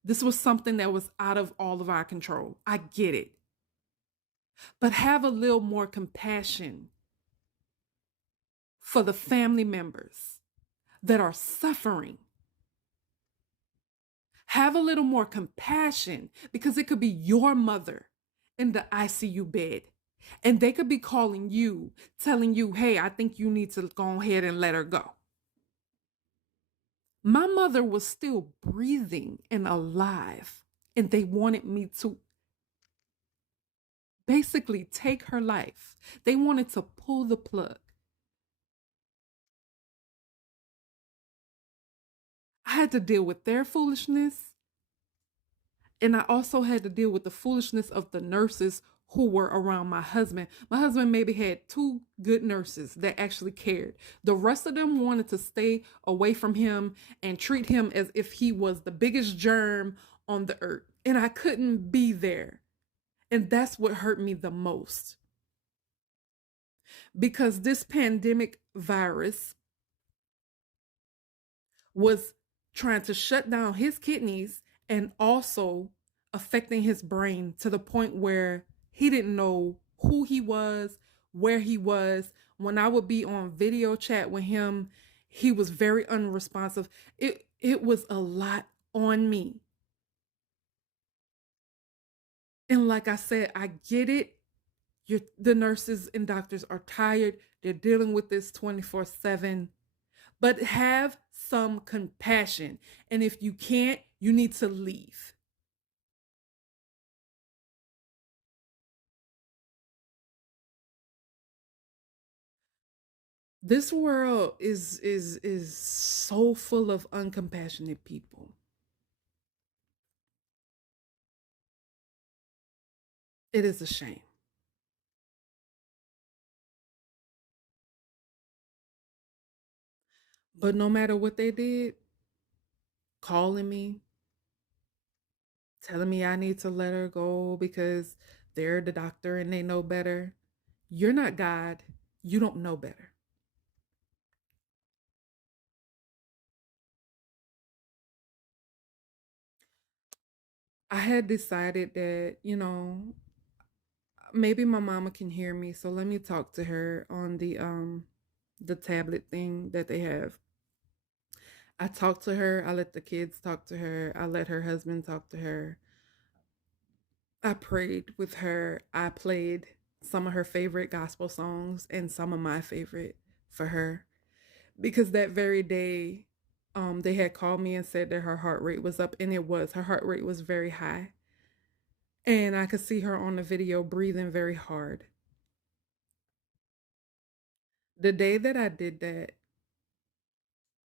This was something that was out of all of our control. I get it. But have a little more compassion for the family members that are suffering. Have a little more compassion because it could be your mother in the ICU bed. And they could be calling you, telling you, hey, I think you need to go ahead and let her go. My mother was still breathing and alive, and they wanted me to basically take her life. They wanted to pull the plug. I had to deal with their foolishness, and I also had to deal with the foolishness of the nurses who were around my husband. My husband maybe had 2 good nurses that actually cared. The rest of them wanted to stay away from him and treat him as if he was the biggest germ on the earth. And I couldn't be there. And that's what hurt me the most. Because this pandemic virus was trying to shut down his kidneys and also affecting his brain to the point where he didn't know who he was, where he was. When I would be on video chat with him, he was very unresponsive. It was a lot on me. And like I said, I get it. The nurses and doctors are tired. They're dealing with this 24/7. But have some compassion. And if you can't, you need to leave. This world is so full of uncompassionate people. It is a shame. But no matter what they did, calling me, telling me I need to let her go because they're the doctor and they know better. You're not God. You don't know better. I had decided that, maybe my mama can hear me, so let me talk to her on the tablet thing that they have. I talked to her, I let the kids talk to her, I let her husband talk to her. I prayed with her. I played some of her favorite gospel songs and some of my favorite for her because that very day they had called me and said that her heart rate was up, and it was. Her heart rate was very high. And I could see her on the video breathing very hard. The day that I did that,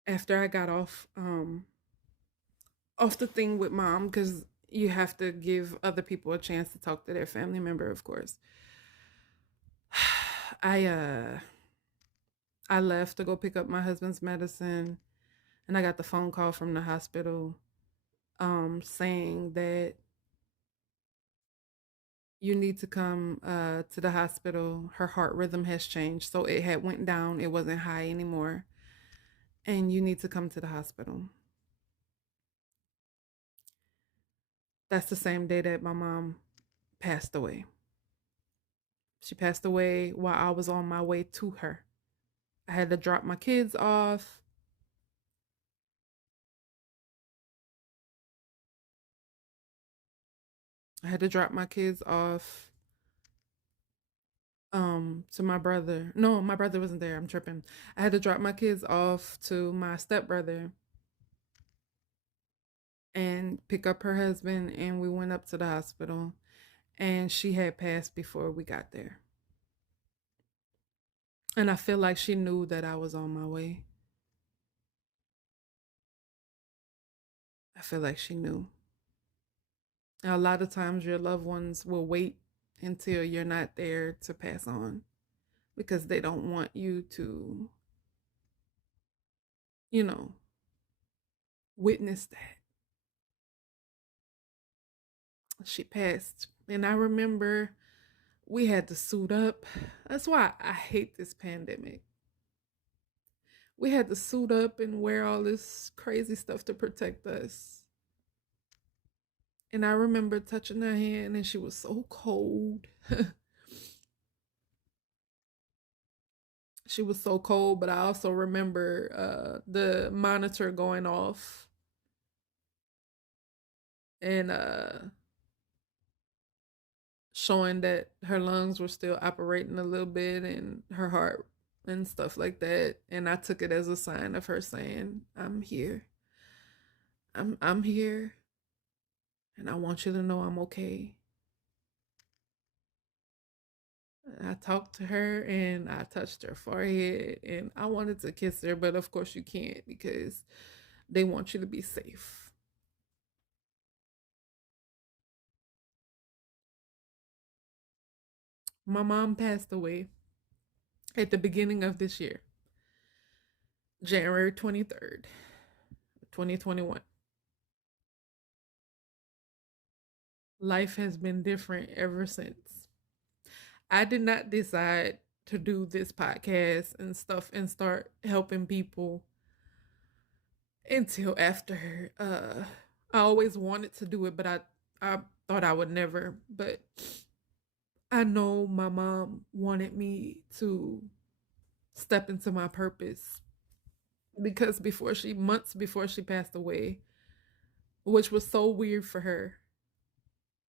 after I got off the thing with mom, because you have to give other people a chance to talk to their family member, of course. I uh I left to go pick up my husband's medicine, and I got the phone call from the hospital saying that you need to come to the hospital. Her heart rhythm has changed, so it had went down. It wasn't high anymore, and you need to come to the hospital. That's the same day that my mom passed away. She passed away while I was on my way to her. I had to drop my kids off. I had to drop my kids off to my brother. No, my brother wasn't there. I'm tripping. I had to drop my kids off to my stepbrother and pick up her husband, and we went up to the hospital, and she had passed before we got there. And I feel like she knew that I was on my way. I feel like she knew. And a lot of times your loved ones will wait until you're not there to pass on because they don't want you to, you know, witness that. She passed. And I remember we had to suit up. That's why I hate this pandemic. We had to suit up and wear all this crazy stuff to protect us. And I remember touching her hand, and she was so cold. She was so cold, but I also remember the monitor going off, and showing that her lungs were still operating a little bit and her heart and stuff like that. And I took it as a sign of her saying, "I'm here. I'm here, and I want you to know I'm okay." I talked to her and I touched her forehead, and I wanted to kiss her, but of course you can't because they want you to be safe. My mom passed away at the beginning of this year, January 23rd, 2021. Life has been different ever since. I did not decide to do this podcast and stuff and start helping people until after I always wanted to do it, but I thought I would never. But I know my mom wanted me to step into my purpose because months before she passed away, which was so weird for her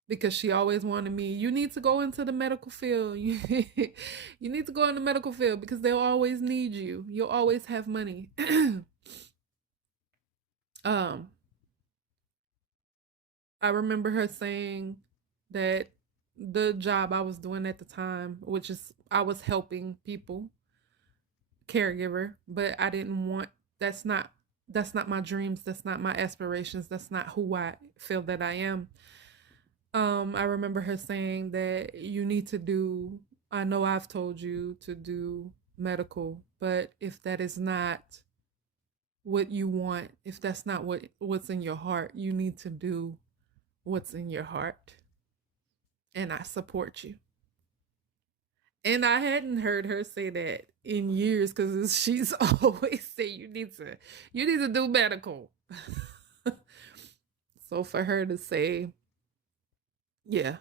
because she always wanted me, you need to go into the medical field. You need to go in the medical field because they'll always need you. You'll always have money. um I remember her saying that the job I was doing at the time, which is I was helping people caregiver, but I didn't want that's not that's not my dreams, that's not my aspirations, that's not who I feel that I am. I remember her saying that you need to do, I know I've told you to do medical, but if that is not what you want, if that's not what's in your heart, you need to do what's in your heart. And I support you. And I hadn't heard her say that in years because she's always say you need to do medical. So for her to say, yeah,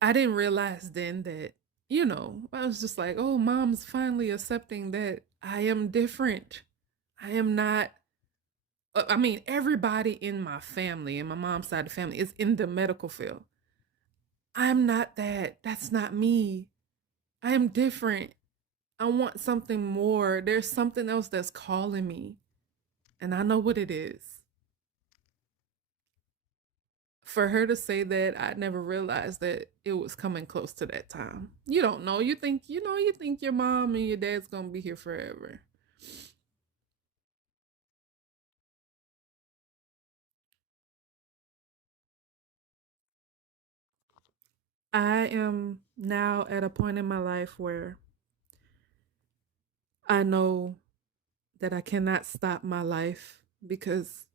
I didn't realize then that, I was just like, oh, mom's finally accepting that I am different. I am not, I mean, everybody in my family, in my mom's side of the family, is in the medical field. I'm not that. That's not me. I am different. I want something more. There's something else that's calling me, and I know what it is. For her to say that, I never realized that it was coming close to that time. You don't know. You think your mom and your dad's going to be here forever. I am now at a point in my life where I know that I cannot stop my life because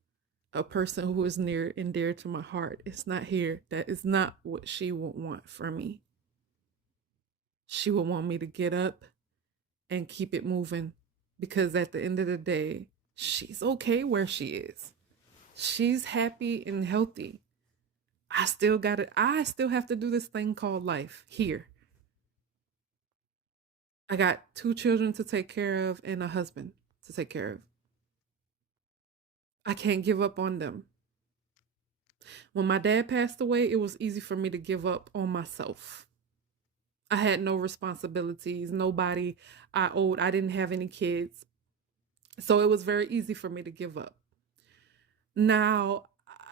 a person who is near and dear to my heart is not here. That is not what she would want for me. She would want me to get up and keep it moving because at the end of the day, she's okay where she is. She's happy and healthy. I still have to do this thing called life here. I got two children to take care of and a husband to take care of. I can't give up on them. When my dad passed away, it was easy for me to give up on myself. I had no responsibilities, nobody I owed. I didn't have any kids. So it was very easy for me to give up. Now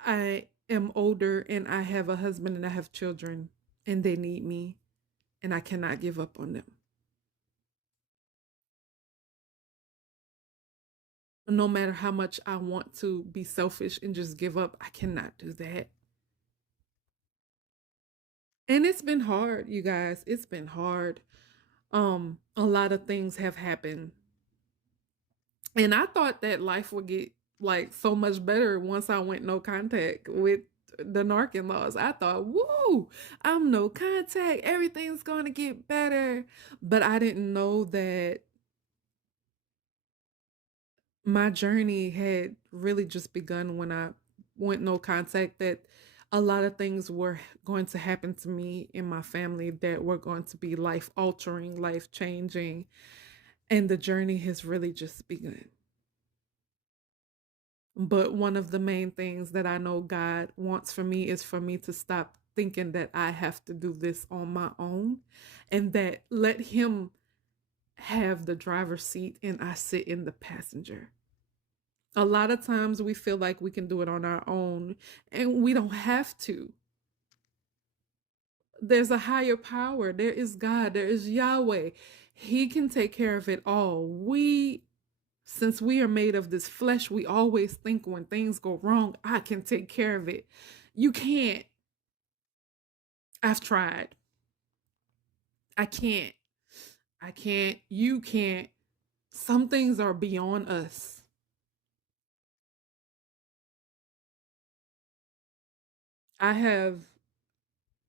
I am older and I have a husband and I have children and they need me and I cannot give up on them. No matter how much I want to be selfish and just give up, I cannot do that. And it's been hard, you guys. It's been hard. A lot of things have happened. And I thought that life would get like so much better once I went no contact with the narcan laws. I thought, woo, I'm no contact. Everything's going to get better. But I didn't know that my journey had really just begun when I went no contact, that a lot of things were going to happen to me in my family that were going to be life altering, life changing. And the journey has really just begun. But one of the main things that I know God wants for me is for me to stop thinking that I have to do this on my own and that let Him have the driver's seat and I sit in the passenger. A lot of times we feel like we can do it on our own and we don't have to. There's a higher power. There is God. There is Yahweh. He can take care of it all. Since we are made of this flesh, we always think when things go wrong, I can take care of it. You can't. I've tried. I can't. I can't. You can't. Some things are beyond us. I have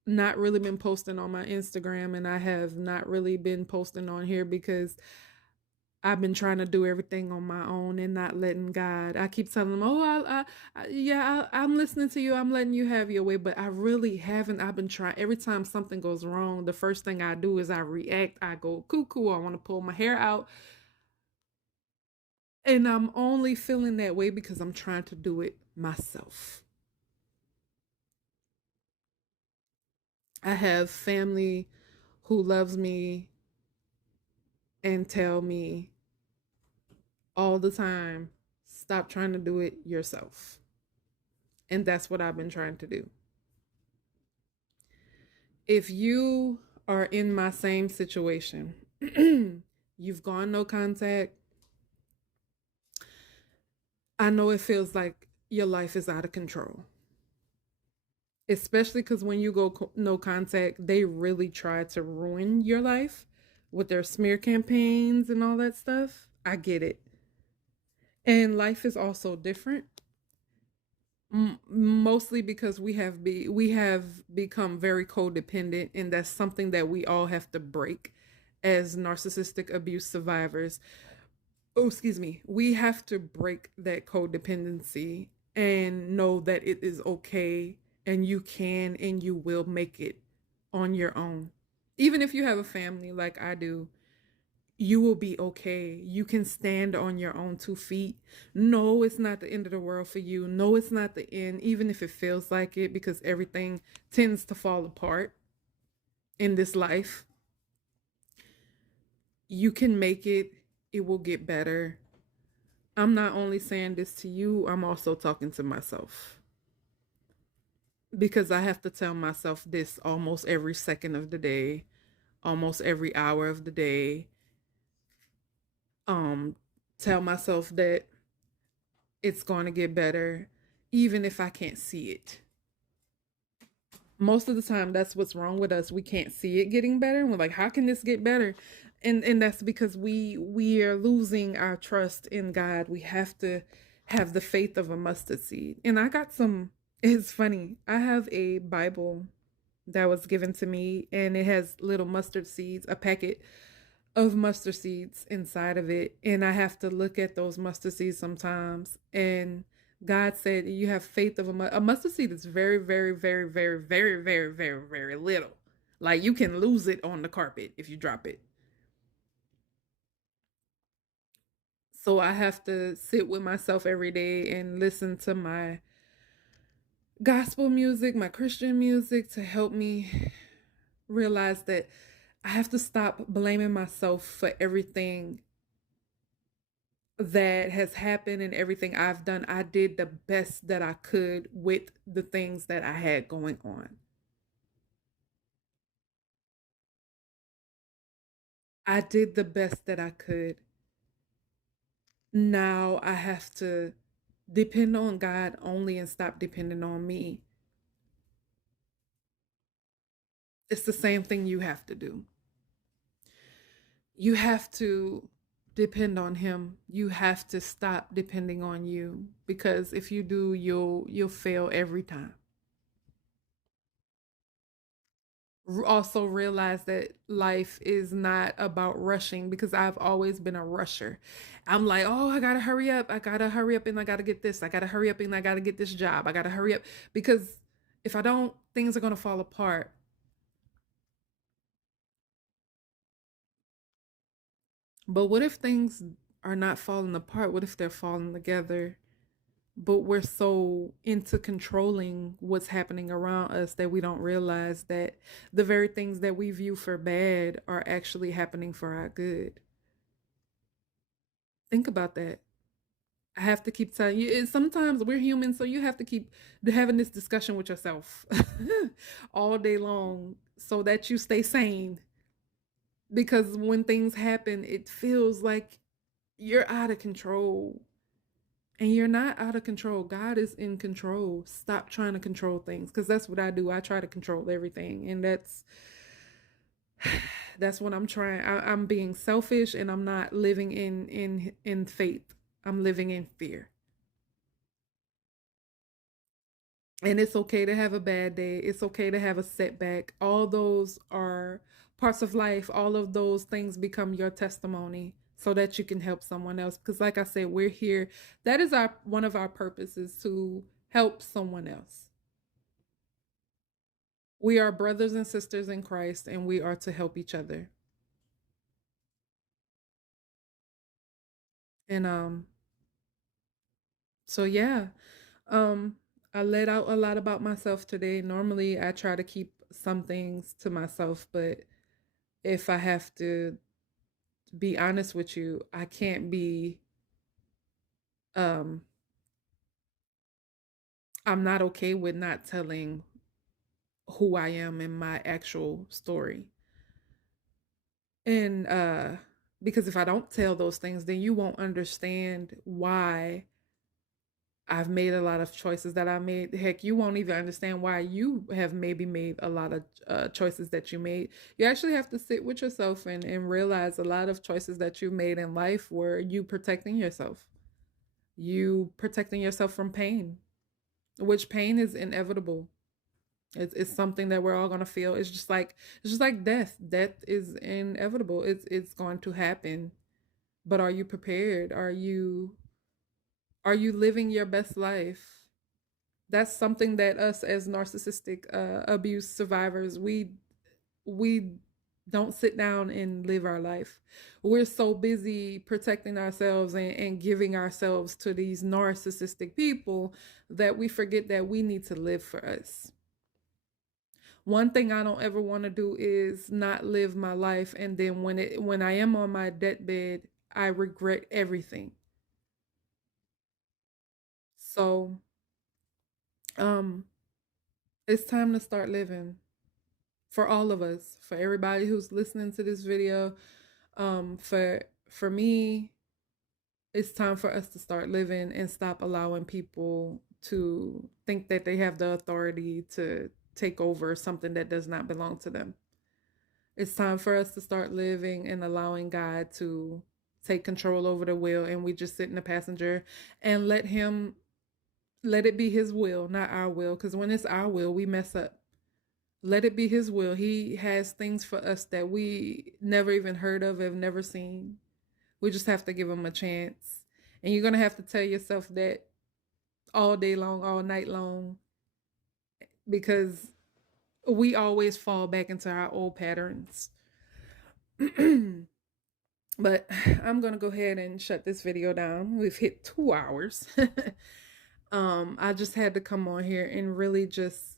not really been posting on my Instagram and I have not really been posting on here because I've been trying to do everything on my own and not letting God. I keep telling them, "Oh, yeah, I'm listening to you. I'm letting you have your way," but I really haven't. I've been trying. Every time something goes wrong, the first thing I do is I react. I go cuckoo. I want to pull my hair out, and I'm only feeling that way because I'm trying to do it myself. I have family who loves me and tell me all the time, stop trying to do it yourself. And that's what I've been trying to do. If you are in my same situation, you've gone no contact. I know it feels like your life is out of control, especially because when you go no contact, they really try to ruin your life with their smear campaigns and all that stuff. I get it. And life is also different, mostly because we have become very codependent, and that's something that we all have to break as narcissistic abuse survivors. Oh, excuse me. We have to break that codependency and know that it is okay, and you can and you will make it on your own. Even if you have a family like I do, you will be okay. You can stand on your own 2 feet. No, it's not the end of the world for you. No, it's not the end, even if it feels like it, because everything tends to fall apart in this life. You can make it, it will get better. I'm not only saying this to you, I'm also talking to myself, because I have to tell myself this almost every second of the day, almost every hour of the day. Um, Tell myself that it's going to get better, even if I can't see it. Most of the time, that's what's wrong with us. We can't see it getting better. And we're like, how can this get better? And that's because we are losing our trust in God. We have to have the faith of a mustard seed. And I got some, it's funny. I have a Bible that was given to me, and it has little mustard seeds, a packet of mustard seeds inside of it. And I have to look at those mustard seeds sometimes. And God said, you have faith of a mustard seed is very, very, very, very, very, very, very, very little. Like you can lose it on the carpet if you drop it. So I have to sit with myself every day and listen to my gospel music, my Christian music, to help me realize that I have to stop blaming myself for everything that has happened and everything I've done. I did the best that I could with the things that I had going on. I did the best that I could. Now I have to depend on God only and stop depending on me. It's the same thing you have to do. You have to depend on him. You have to stop depending on you, because if you do, you'll fail every time. Also realize that life is not about rushing, because I've always been a rusher. I'm like, oh, I gotta hurry up. I gotta hurry up and I gotta get this. I gotta hurry up and I gotta get this job. I gotta hurry up because if I don't, things are gonna fall apart. But what if things are not falling apart? What if they're falling together? But we're so into controlling what's happening around us that we don't realize that the very things that we view for bad are actually happening for our good. Think about that. I have to keep telling you. Sometimes we're human, so you have to keep having this discussion with yourself all day long so that you stay sane. Because when things happen, it feels like you're out of control. And you're not out of control. God is in control. Stop trying to control things, because that's what I do. I try to control everything, and that's what I'm trying. I'm being selfish, and I'm not living in faith. I'm living in fear. And it's okay to have a bad day. It's okay to have a setback. All those are parts of life. All of those things become your testimony so that you can help someone else. Because like I said, we're here. That is our one of our purposes, to help someone else. We are brothers and sisters in Christ, and we are to help each other. And so yeah. Um I let out a lot about myself today. Normally I try to keep some things to myself, but if I have to be honest with you, I can't be um I'm not okay with not telling who I am in my actual story. And Because if I don't tell those things, then you won't understand why I've made a lot of choices that I made. Heck, you won't even understand why you have maybe made a lot of choices that you made. You actually have to sit with yourself and realize a lot of choices that you made in life were you protecting yourself. You protecting yourself from pain, which pain is inevitable. It's something that we're all gonna feel. It's just like death. Death is inevitable. It's going to happen. But are you prepared? Are you living your best life? That's something that us as narcissistic abuse survivors, we don't sit down and live our life. We're so busy protecting ourselves and giving ourselves to these narcissistic people that we forget that we need to live for us. One thing I don't ever want to do is not live my life, and then when I am on my deathbed, I regret everything. So, um, it's time to start living for all of us, for everybody who's listening to this video. For me, it's time for us to start living and stop allowing people to think that they have the authority to take over something that does not belong to them. It's time for us to start living and allowing God to take control over the wheel, and we just sit in the passenger and let it be his will, not our will, because when it's our will, we mess up. Let it be his will. He has things for us that we never even heard of, have never seen. We just have to give him a chance. And you're going to have to tell yourself that all day long, all night long, because we always fall back into our old patterns. But I'm going to go ahead and shut this video down. We've hit 2 hours. I just had to come on here and really just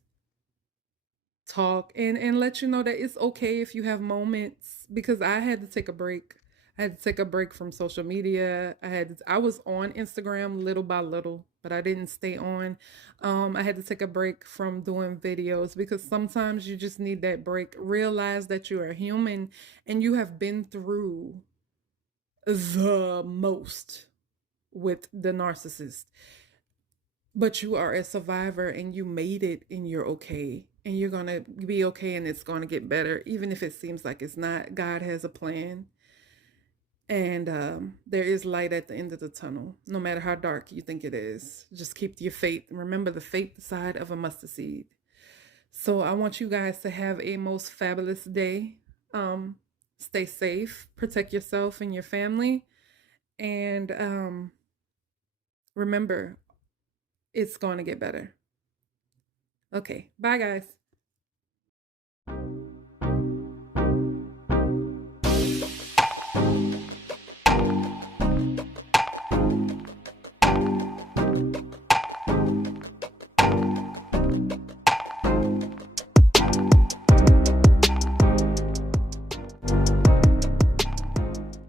talk and let you know that it's okay if you have moments, because I had to take a break. I had to take a break from social media. I was on Instagram little by little, but I didn't stay on. I had to take a break from doing videos because sometimes you just need that break. Realize that you are human and you have been through the most with the narcissist, but you are a survivor and you made it and you're okay and you're gonna be okay and it's gonna get better even if it seems like it's not. God has a plan, and there is light at the end of the tunnel, no matter how dark you think it is. Just keep your faith. Remember the faith side of a mustard seed. So I want you guys to have a most fabulous day. um Stay safe, protect yourself and your family, and remember, it's going to get better. Okay, bye guys.